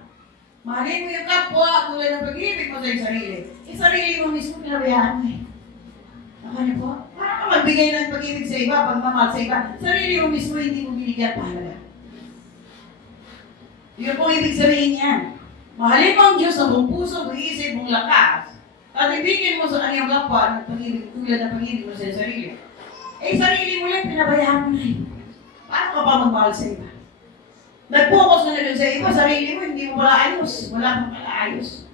Mahalin mo yung kapwa tulad ng pag-ibig mo sa iyong sarili. Yung sarili mo mismo pinabayaan mo eh. Ako niyo po? Paano ka magbigay ng pag-ibig sa iba, pagmamahal sa iba? Sarili mo mismo hindi mo binigyan pahalaga. Yun pong ibig sabihin yan. Mahalin mo ang Diyos sa buong puso, buong isip, buong lakas. At ibigin mo sa kanyang kapwa ng pag-ibig tulad ng pag-ibig mo sa sarili. Eh, sarili mo lang, pinabayaan mo na eh. Paano ka pa magmahal sa iba? Nag-focus na dun sa iba, sarili mo, hindi mo wala ayos. Wala kang pala ayos.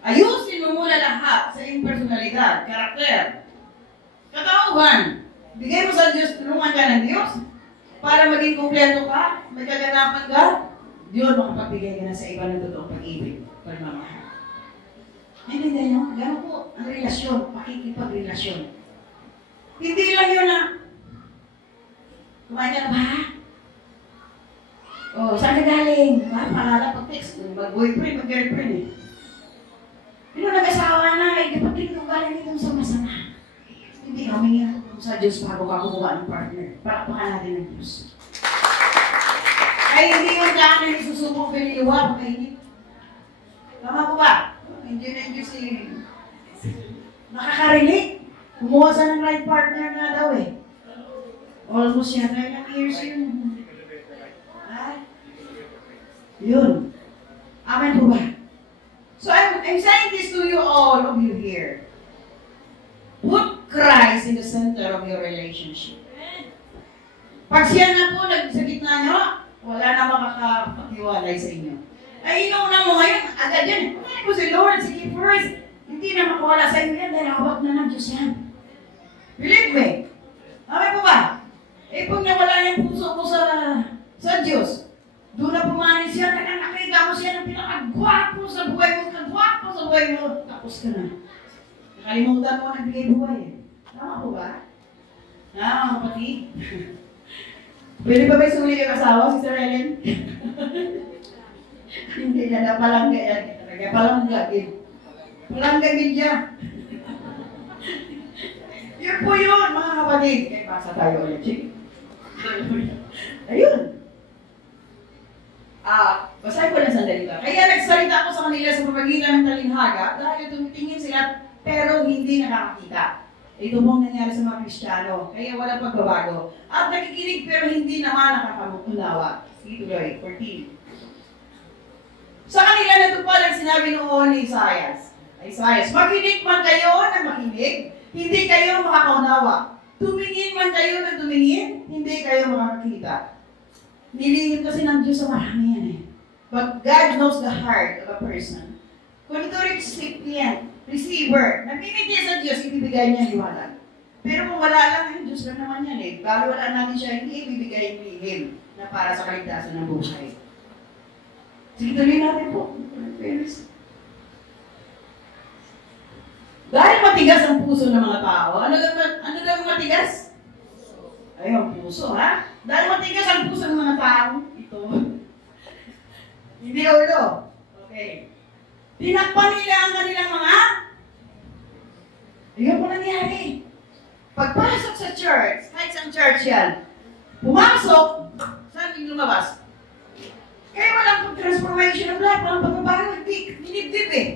Ayusin mo muna lahat sa iyong personalidad, karakter, katauhan. Bigay mo sa Diyos, tulungan ka ng Diyos para maging kumpleto ka, may kaganapan ka. Diyon, makapagbigay ka na sa iba ng totoong pag-ibig, pagmamahal. Hindi nyo, gano'n po ang relasyon, pakikipagrelasyon. Hindi lang yun na, kumain ka na ba? O, saan ka galing? Paalala pag-text, mag-boyfriend, mag-girlfriend eh. Nag-asawa na, dapat din kung galing dito sa masama. Hindi kami nga sa Diyos bago ka kumuha ng partner. Pakpakan natin ng Diyos. Ay, hindi yung daan na isusubok piniliwa, pagkainit. Tama po ba? Hindi na yung Diyos nakakarinig. Kumuha sa ng right partner nga daw eh. Almost yan, ilang years yun. Ha? Yun. Amen po ba? So I'm saying this to you all of you here. Put Christ in the center of your relationship. Pag siya na po sa gitna nyo, wala na makakapaghiwalay sa inyo. Ay, inuuna mo ngayon, agad yan. Pagkain ko si Lord, sige first. Hindi na makawala sa inyo yan dahil hawak na ng Diyos yan. Believe me. Amen po ba? Eh, pag nawala yung puso ko sa Diyos, doon na pumanis siya, nakita mo siya ng pinakagwapo sa buhay mo, kagwapo sa buhay mo, tapos ka na. Nakalimutan mo nagbigay buhay eh. Tama po ba? Mga kapatid. Pwede ba may suli yung asawa, Sister Ellen? Hindi na napalangga yan. Talaga palangga din. Palangga din niya. Yun po yun, mga kapatid. Eh, basa tayo ulit, Chick. Ayun. Basahin ko lang sandali ba? Kaya nagsalita ako sa kanila sa pamagitan ng talinhaga dahil tumitingin sila pero hindi nakakakita. Ito pong nangyari sa mga Kristiyano. Kaya walang pagbabago. At nakikinig pero hindi naman nakakamunawa. Sige tuloy, 14. Sa kanila natupad ang sinabi noon ni Isaias. Makinig man kayo na makinig, hindi kayo makakaunawa. Tumingin man kayo na tumingin, hindi kayo makakita. Nilihim kasi ng Diyos sa marami yan eh. But God knows the heart of a person. Kung ito receiver, nagmimiti sa Diyos, ibibigay niya liwanag. Pero kung wala lang, Diyos lang naman yan eh. Bago wala namin siya, hindi ibibigay yung lihim na para sa kaligtasan ng buhay. Sige, tuloy natin po. Dahil matigas ang puso ng mga tao, ano daw matigas? Ay, ang puso, ha? Dahil matigas ang puso ng mga tao, ito. Hindi ulo. Okay. Tinakpan nila ang kanilang mga ayun po nangyari. Pagpasok sa church, kahit sa church yan, pumasok, saan yung lumabas? Kaya walang transformation of life, walang pagbabago, dinibdib eh.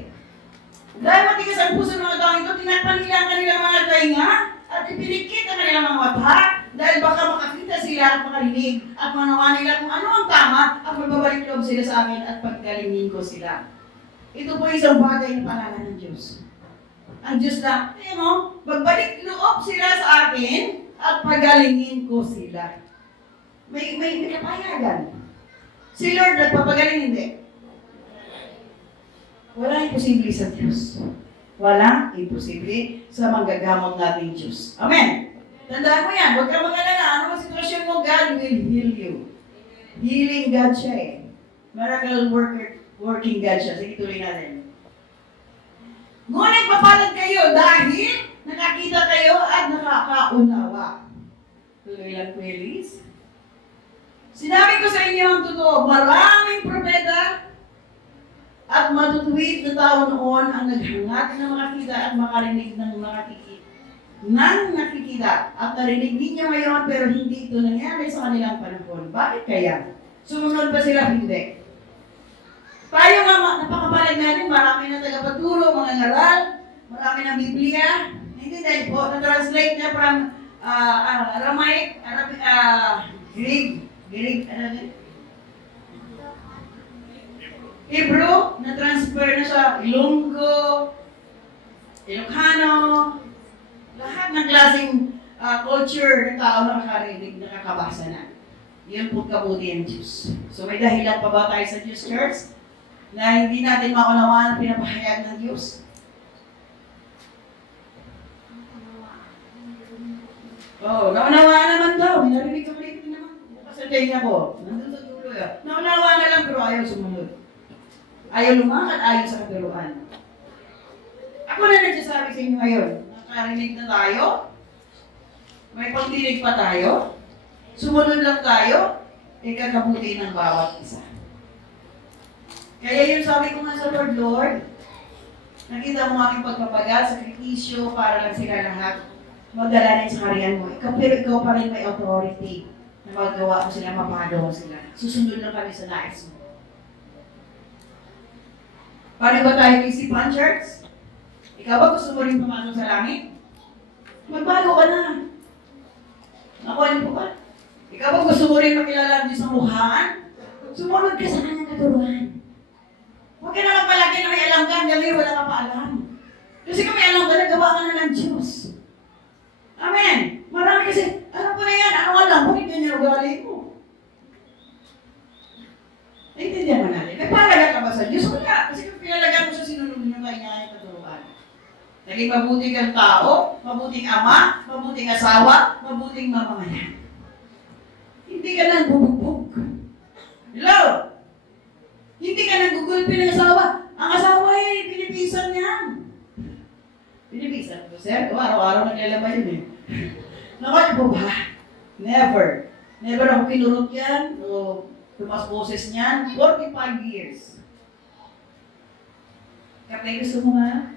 Dahil matigas ang puso ng mga tao ito, tinakpan nila ang kanilang mga tainga at ipinikit ang kanilang mga mata dahil baka makakita sila at makarinig at manawa nila kung ano ang tama at magbabalik loob sila sa akin at paggalingin ko sila. Ito po isang bagay na paalala ng Diyos. Ang Diyos na, magbalik loob sila sa akin at pagalingin ko sila. May kapayagan. Si Lord nagpapagaling, hindi. Walang imposible sa Diyos. Walang imposible sa manggagamot nating Diyos. Amen? Tandaan mo yan. Huwag kang mag-alala. Ano ang sitwasyon mo? God will heal you. Healing God siya eh. Miracle working God siya. Sige, tuloy natin. Ngunit mapalad kayo dahil nakakita kayo at nakakaunawa. Tuloy lang, please. Sinabi ko sa inyo ang totoo. Maraming propeta at matutuwid na tao noon ang naghangat na makakita at makarinig ng nakikita at narinig ninyo ngayon pero hindi ito nangyari sa kanilang panahon. Bakit kaya? Sumunod pa sila? Hindi. Tayo nga, napakapalag natin, marami na tagapaturo, mga ngaral, marami ng Biblia. Hindi dahil po, na-translate niya from Aramaic, Greek, Hebrew, na-transfer na sa Ilonggo, Ilocano, lahat ng klaseng culture ng tao na nakarinig, nakakabasa na. Yun po kabuti ang Diyos. So may dahilan pa ba tayo sa Diyos Church na hindi natin maunawaan ang pinapahayag ng Diyos? Naunawaan naman daw. Narinig ko ulit naman. Bukas ang tenga ko. Nandun sa dulo yun. Naunawaan na lang pero ayaw sumunod. Ayaw lumakad, ayaw sa katuruan. Ako na nagsasabi sa inyo ngayon, nakarinig na tayo, may pagdinig pa tayo, sumunod lang tayo, kakabuti ng bawat isa. Kaya yun sabi ko nga sa Lord, Lord, nakita mo aming pagpapagal sa kritisyo para lang sila lahat magdala rin sa kariyan mo. Pero ikaw pa rin may authority na magawa mo sila, mapagawa sila. Susunod lang kami sa nais mo. Paano ba tayo isipan, church? Ikaw ba gusto mo rin pumasok sa langit? Magbago ka na. Nakuha niyo po ba? Ikaw ba gusto mo rin makilala ang Diyos sa mukhaan? Sumunod ka sa kanyang katuruan. Huwag ka na magpalaki na may alam ka, hanggang wala ka pa alam. Kasi kung may alam ka, nagawa ka na ng Diyos. Amen. Marami kasi, alam ko na yan, ano alam, bakit ganyan ugali mo? Naintindihan mo natin. Nagpalaga ka ba sa Diyos? Wala. Kasi kung pinalaga mo sa sinunod yung kanyang katuruan. Naging mabuting kang tao, mabuting ama, mabuting asawa, mabuting mamamayan. Hindi ka nang bubugbog. Hello? Hindi ka nang gugulpi ng asawa. Ang asawa ay pinipisan niyan. Pinipisan ko, sir. Araw-araw naglalaba yun eh. Nakuha po ba? Never. Never ako kinurot yan o tumas boses niyan. 45 years. Kapag gusto mo nga?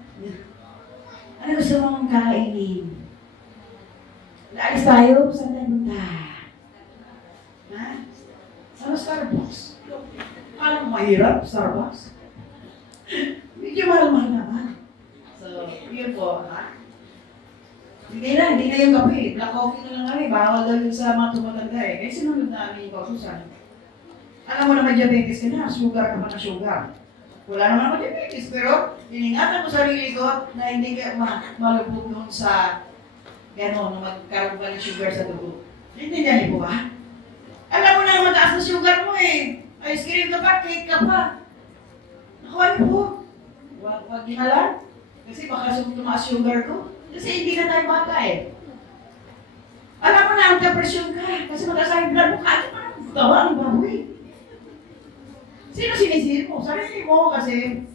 Ano gusto mong kakainin? Naalis tayo? Saan tayo punta? Ha? Ano Starbucks? Parang mahirap, Starbucks. Medyo mahal-mahal naman. So, yun po, ha? Hindi na yung kape. Black coffee na lang kami. Bawal daw yun sa mga tumatanda eh. Kasi sinunod namin yung kaususan. Alam mo naman diabetes ka na, sugar ka pa na sugar. Wala naman ako diabetes, pero iningatan ko sarili ko na hindi ka malubog nun sa gano'n, na magkaroon ka ng sugar sa dugo. Intindihan niyo po ba? Alam mo na mataas na sugar mo eh. Ice cream ka pa, cake ka pa. Nakuha niyo po. Huwag ginalan. Kasi baka tumaas sugar ko. Kasi hindi na tayo bata eh. Alam mo na, depression ka. Kasi mataas ang blood mo, kahit pa naman gawa ang baboy. Sino sinisir mo? Sarili mo kasi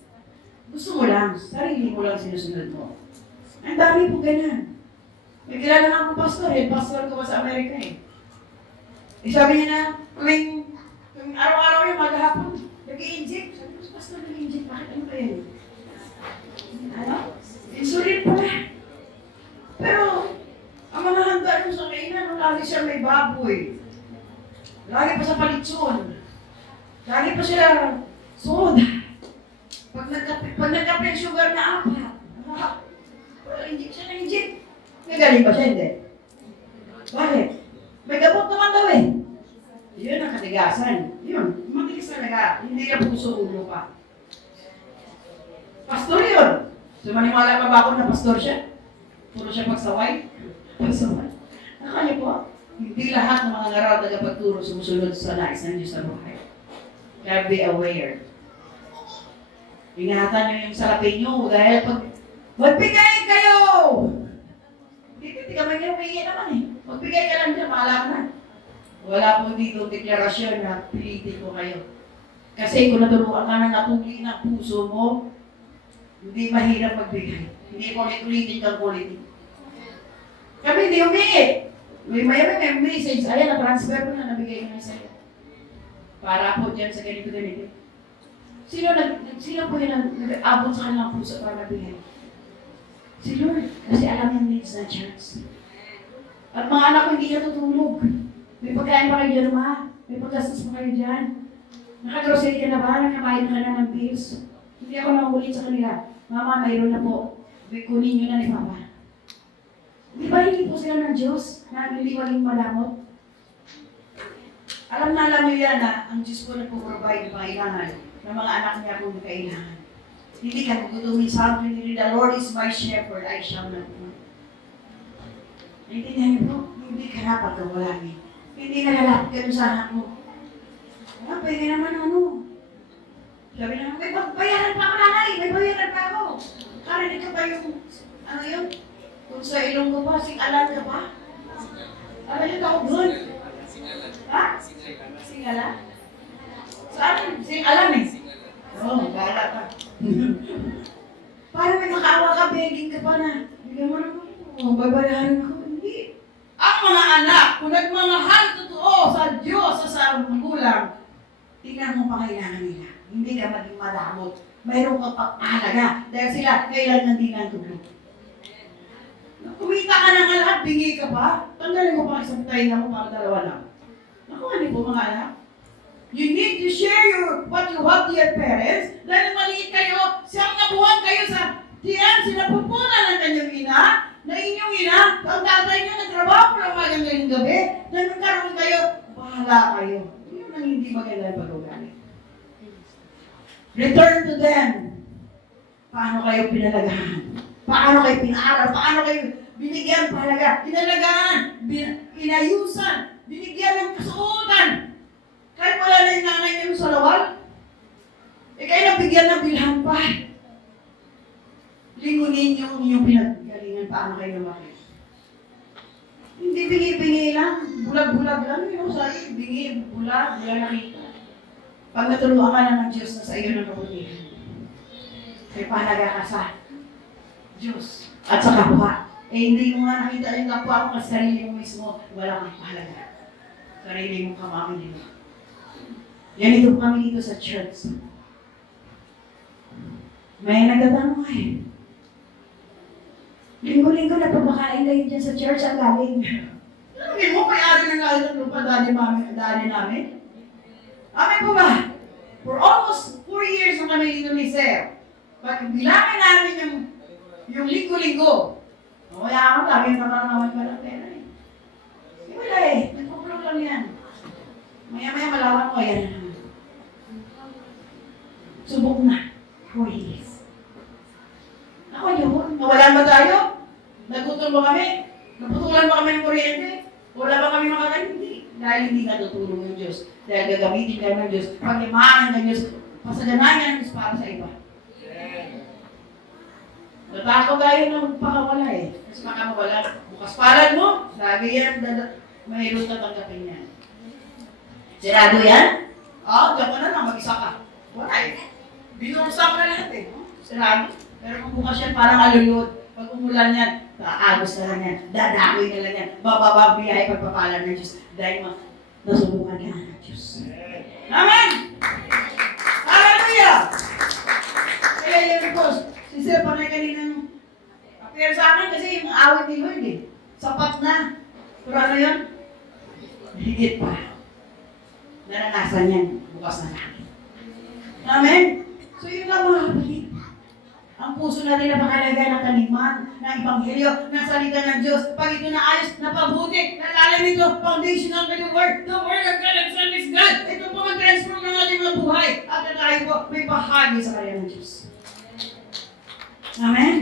gusto mo lang. Sarili mo lang sinusunod mo. Ang dami po ganyan. May kilala nga akong pastor eh. Pastor ko pa sa Amerika eh. Sabi niya na, tuwing araw-araw yung maghapon, nag-i-inject. Sabi ko, pastor nag-i-inject. Bakit ano ba yun? Ano? Insulin pala. Pero, ang mga handa nyo sa kainan, lagi siya may baboy. Lagi pa sa palitson. Lagi pa sila soda. Pag nagkape yung sugar na apat. Inject siya na inject. May galing ba siya? Hindi. Bakit? May gamot naman daw eh. Yun ang katigasan. Yun. Matigas talaga. Hindi na puso ulo pa. Pastor yun. So maniwala pa ba ako na pastor siya? Puro siya pagsaway? Pagsaway. Nakaya po. Hindi lahat ng mga ngaral na pagturo sumusunod sa nais ng Diyos sa buhay. Kaya be aware. Ingatan nyo yung salapin nyo dahil pag magbigay kayo! Hindi ka may naman eh. Magbigay ka lang dyan, mahala ka na. Wala po dito deklarasyon na pilitin ko kayo. Kasi kung naturuan ka na natuli ng puso mo, hindi mahirap magbigay. Hindi ulit-ulitin kang ulitin. Kami hindi umiit. May message, ayan, na-transfer ko na, nabigay ko na sa'yo. Para po dyan sa ganito-ganito. Sino po yung nag-abot sa kanilang puso para magbigay? Si Lord. Kasi alam yung needs na church. At mga anak ko hindi natutulog. May pagkain pa kayo dyan, ma. May paggastos pa kayo dyan. Nakagrocery ka na ba? Nakakain ka na ng bills? Hindi ako nangulit sa kanila. Mama, mayroon na po. Kunin nyo na ni Papa. Di ba hindi po sila ng Diyos na nililiwaling malamot? Alam nyo yan na ang Diyos po nagpo-provide ng kailangan ng mga anak niya kung kailangan. Hindi ka gugutumin. Psalm 23, the Lord is my shepherd, I shall not want. Naintindihan niyo po? Hindi ka na pagkawalangin. Hindi na lalapit ka doon sa anak mo. Pwede naman ano. Sabi naman, may bayaran pa ako nanay, may bayaran pa ako. Karinig ka ba yung, ano yun? Kung sa ilong ko pa, singalan ka pa? Ano yung tawag doon? Ha? Singalan? Saan? Singalan eh. Oo, gala pa. Parang may makaawa ka, begging ka pa na. Bigyan mo naman ako, babayaran ako. Hindi. Ang mga anak, kung nagmamahal totoo sa Diyos, sa magulang, tingnan mo pa kailangan nila. Hindi ka maging madamot. Mayroon ka pag-ahalaga. Dahil sila, kailangan din ang tulog. Kumita ka na nga lahat, bingi ka pa. Tanggalin mo pa isang tayo na mo para dalawa lang. Naku, ano po mga anak? You need to share what you have to your parents. Dahil maliit kayo, siyang nabuhan kayo sa tiyan, sinapupunan ng kanyang ina, na inyong ina, ang tatay niyo nagtrabaho ng umagang ngayong gabi, na nagkaroon kayo, bahala kayo. Yun ang hindi maganda pag-ugali. Return to them. Paano kayo pinalagahan? Paano kayo pinaaral? Paano kayo binigyan pahalaga? Pinalagaan, inayusan, binigyan ng kasuotan. Kahit wala na yung nanay niyo sa lawal, kayo nabigyan ng bilhan pa. Lingunin niyo yung pinagalingan, paano kayo lumaki. Hindi bingi-bingi lang, bulag-bulag lang, sa'yo, bingi, bulag, wala nakita. Pag natuluan ka na ng Diyos na sa iyo ng kabutihan, may pahalaga ka sa Diyos at sa kapwa. Hindi mo nga nakita yung kapwa mo kasi sarili mo mismo, wala kang pahalaga. Sarili mong kamamilin mo. Ganito kami dito sa church. May nagtatanong eh. Linggo-linggo na pabakain kayo dyan sa church ang galing. Hindi mo may-ari ng galing ng lupa dali namin? Amen po ba? For almost 4 years na kami dito ni Sir. Pag bilangin namin yung linggo-linggo, wala ako, lagi naman ka ng pera eh. Wala eh, nagpuplog lang yan. Maya-maya malawan ko, yan na naman. Subok na. 4 years. Ako yun, nawalan ba tayo? Nagutol ba kami? Naputulan ba kami ng kuryente? Wala ba kami makakain? Hindi. Dahil hindi natutulong yung Diyos. Dahil gagamitin kayo ng Diyos. Pag-imahan ng Diyos, pasaganahan ng Diyos para sa iba. Natakot tayo na magpakawala eh. Kasi makamawala. Bukas palad mo, lagi yan, mahirap tatanggapin yan. Sirado yan? Oo, diyan ko na lang, mag-isa ka. Wala eh. Binursa ko na lahat eh. Sirado. Pero kung bukas yan, parang alulod. Pag umulan yan, kaagos na lang yan. Dadakoy na lang yan. Bababa biyay pagpapalan ng Diyos. Dahil nasubukan ka ng Diyos. Amen! Hallelujah! Kaya yun po, si Sir Panay kanina appear sa akin kasi yung awit ni Lord eh. Sapat na. Pero ano yun? Higit pa. Naranasan yan. Bukas na natin. Amen? So yun lang mga kapatid. Ang puso natin na pakalaga ng taniman, ng Ebanghelyo, ng salita ng Diyos. Pag ito naayos, napabuti, nalalim ito, foundation ng the Word of God and Son is God. Ito po mag-transform ng ating mga buhay. At tayo po may bahagi sa kanya ng Diyos. Amen?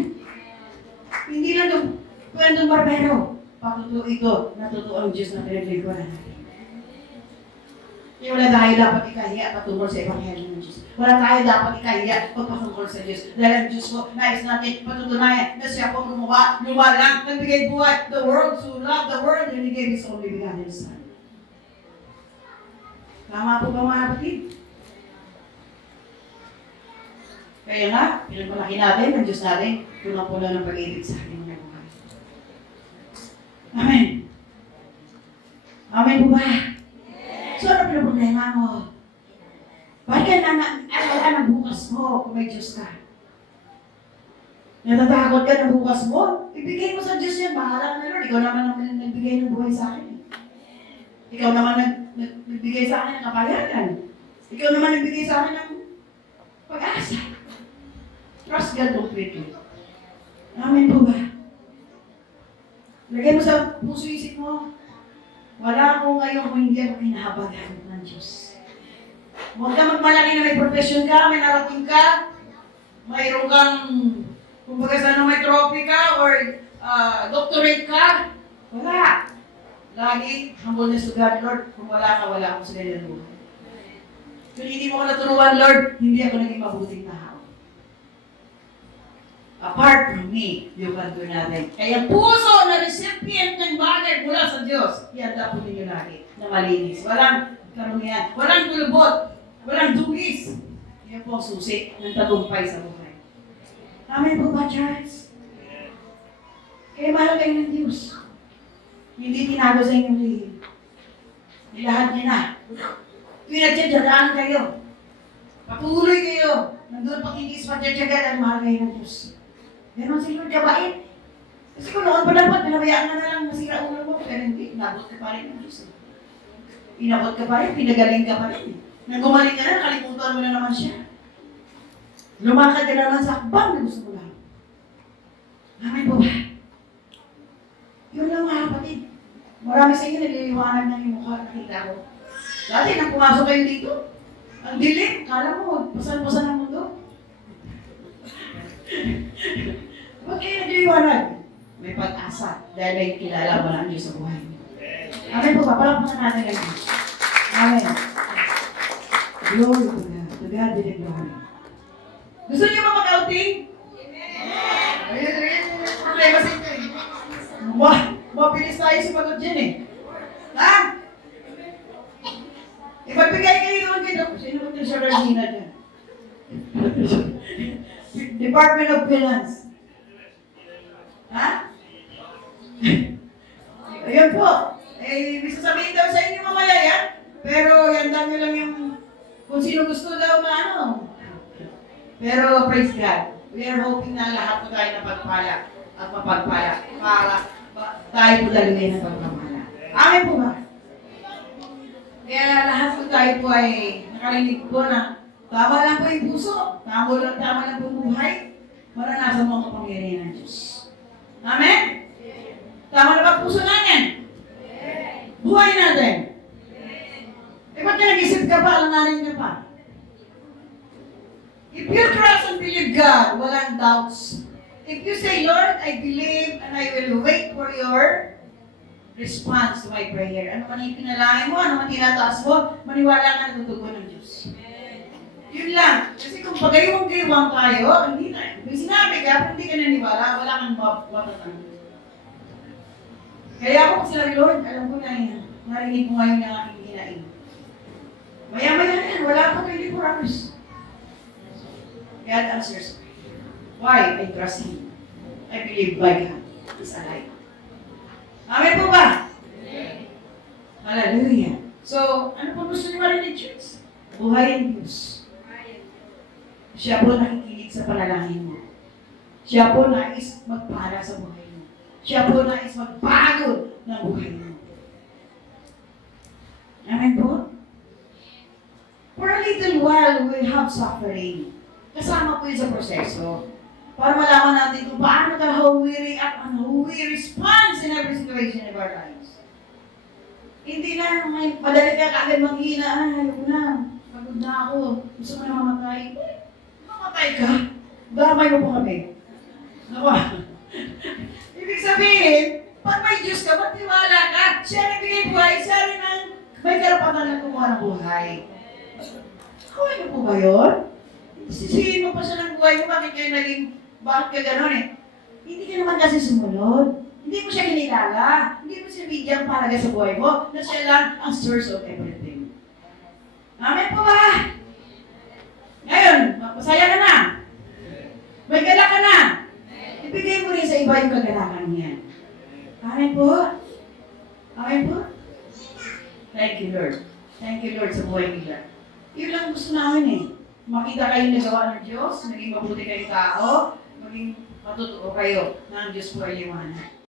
Hindi lang itong kwentong barbero. Patutuo ito, natutuo ang Diyos na pinagliguan natin. Kaya wala tayo dapat ikahiya at patungkol sa Ebanghelyo ng Diyos. Wala tayo dapat ikahiya pagpatungkol sa Diyos. Dahil ang Diyos mo, nais natin patutunayan na siya po gumawa, lumalang, nagbigay buhay. The world so loved the world and He gave His only begotten Son. Tama po ba mga kapatid? Kaya nga, pinagmalaki natin ang Diyos natin, punang-puna ng pag-ibig sa ating mga buhay. Amen. Amen po ba? So, ano problema mo? Bakit ka na alala ng bukas mo kung may Diyos ka? Natatakot ka ng bukas mo? Ibigay mo sa Diyos yan. Bahala ka na Lord. Ikaw naman ang nagbigay ng buhay sa akin. Ikaw naman nagbigay sa akin ng kapayagan. Ikaw naman nagbigay sa akin ng pag-asa. Trust God completely. Amen po ba? Lagay mo sa puso-isip mo. Wala ako ngayon kung hindi ako kinahabaghan ng Diyos. Huwag ka magmalaki na may profession ka, may narating ka. mayroon kang, kumbaga sana may trophy ka or doctorate ka. Wala. Lagi, humbleness to God, Lord. Kung wala ka, wala akong sa ganyan buhay. Kung hindi mo ko naturuan, Lord, hindi ako naging mabuting tao. Apart from me, you can do nothing. Kaya puso na recipient ng bagay mula sa Diyos, ihanda po ninyo lagi na malinis. Walang karumihan, walang kulubot, walang dugis. Yan po ang susi ng tagumpay sa buhay. Amen po ba, Charles? Kaya mahal kayo ng Diyos. Hindi tinago sa inyong lihim. Nilahat niya na. Pinagtyagaan kayo. Patuloy kayo. Nandun pakikis pagtyagaan at mahal kayo ng Diyos. Ganon si Lord gawain. Kasi kung noon pa dapat, pinabayaan ka na lang masira ulo mo. Pero hindi, inabot ka pa rin ng Diyos. Inabot ka pa rin, pinagaling ka pa rin. Nang gumaling ka na, nakalimutan mo na naman siya. Lumakad ka naman sa akbang na gusto mo lang. Amen po ba? Yun lang mga kapatid. Marami sa inyo naliliwanag ng yung mukha nakita ko. Dati nang pumasok kayo dito, ang dilim, kala mo, pasan-pasan ang mundo. Ba't kayo naliliwanag? May pag-asa dahil may kilala mo ng Diyos sa buhay mo. Amen po ba? Palakpakan natin ang Diyos. Amen. Glory to God. To God be the glory. Gusto niyo ba mag-outing? Amen! Ayun, problema sa inyo eh. Mabilis tayo sumagot dyan eh. Ha? Ipagbigay kayo doon kayo. Sino ba ito sa Regina dyan? Department of Finance. Ha? Ayun po. Eh, bisa sabihin daw sa inyo mamaya yan. Pero yan nyo lang yung kung sino gusto daw na ano. Pero praise God. We are hoping na lahat po tayo na pagpala at mapagpala para tayo po daluhin ng pagpapala. Amen po ba? Kaya lahat po tayo po ay nakarinig po na tama lang po yung puso, tama lang po yung buhay, maranasan mo ang kapangyarihan ng Diyos. Amen? Tama na ba puso natin? Buhay natin? Eh, ba't ka nag-isip ka pa? Alanganin ka pa? If you trust and believe God, walang doubts. If you say, Lord, I believe and I will wait for your response to my prayer. Ano man yung pinalangin mo, ano man tinataas mo, maniwala ka na tutugon ng Diyos. Yun lang. Kasi kung pagayong-gaywang tayo, hindi na. May sinabi ka, kung hindi ka naniwala, wala kang matatang. Kaya ako kung sinabi, Lord, alam ko na yun. Narinig ko ngayon ng aking hinain. Maya-maya na yan, wala pa 24 hours. God answers me. Why? I trust Him. I believe by God is alive. Amen po ba? Amen. Hallelujah. So, ano po gusto niyo marinig, church? Buhay ng Diyos. Siya po nakikinig sa panalangin mo. Siya po nais magpala sa buhay mo. Siya po nais magbago ng buhay mo. Amen po? For a little while, we have suffering. Kasama po yun sa proseso. Para malaman natin kung paano how we react and how we respond in every situation of our lives. Hindi na, madali ka kagad maghina, ayoko na, pagod na ako, gusto ko na mamatay. Mamatay ka? Damay mo po kami. Nawa. Ibig sabihin, pag may Diyos ka, magtiwala ka, siya nagbigay buhay, siya rin ang may karapatan na kumuha ng buhay. Kaway mo po ba yun? Sisihin mo pa siya ng buhay mo, bakit ka gano'n eh? Hindi ka naman kasi sumunod. Hindi mo siya kinilala. Hindi mo siya bigyan palaga sa buhay mo na siya lang ang source of everything. Amen po ba? Ngayon, masaya ka na. May gala ka na. Ibigay mo rin sa iba yung kagalakan niya. Amen po? Amen po? Thank you, Lord. Thank you, Lord, sa buhay nila. Yun lang gusto namin eh. Makita kayo nagawa ng Diyos, maging mabuti kayong tao, maging matutuo kayo na ang Diyos po ay liwanag.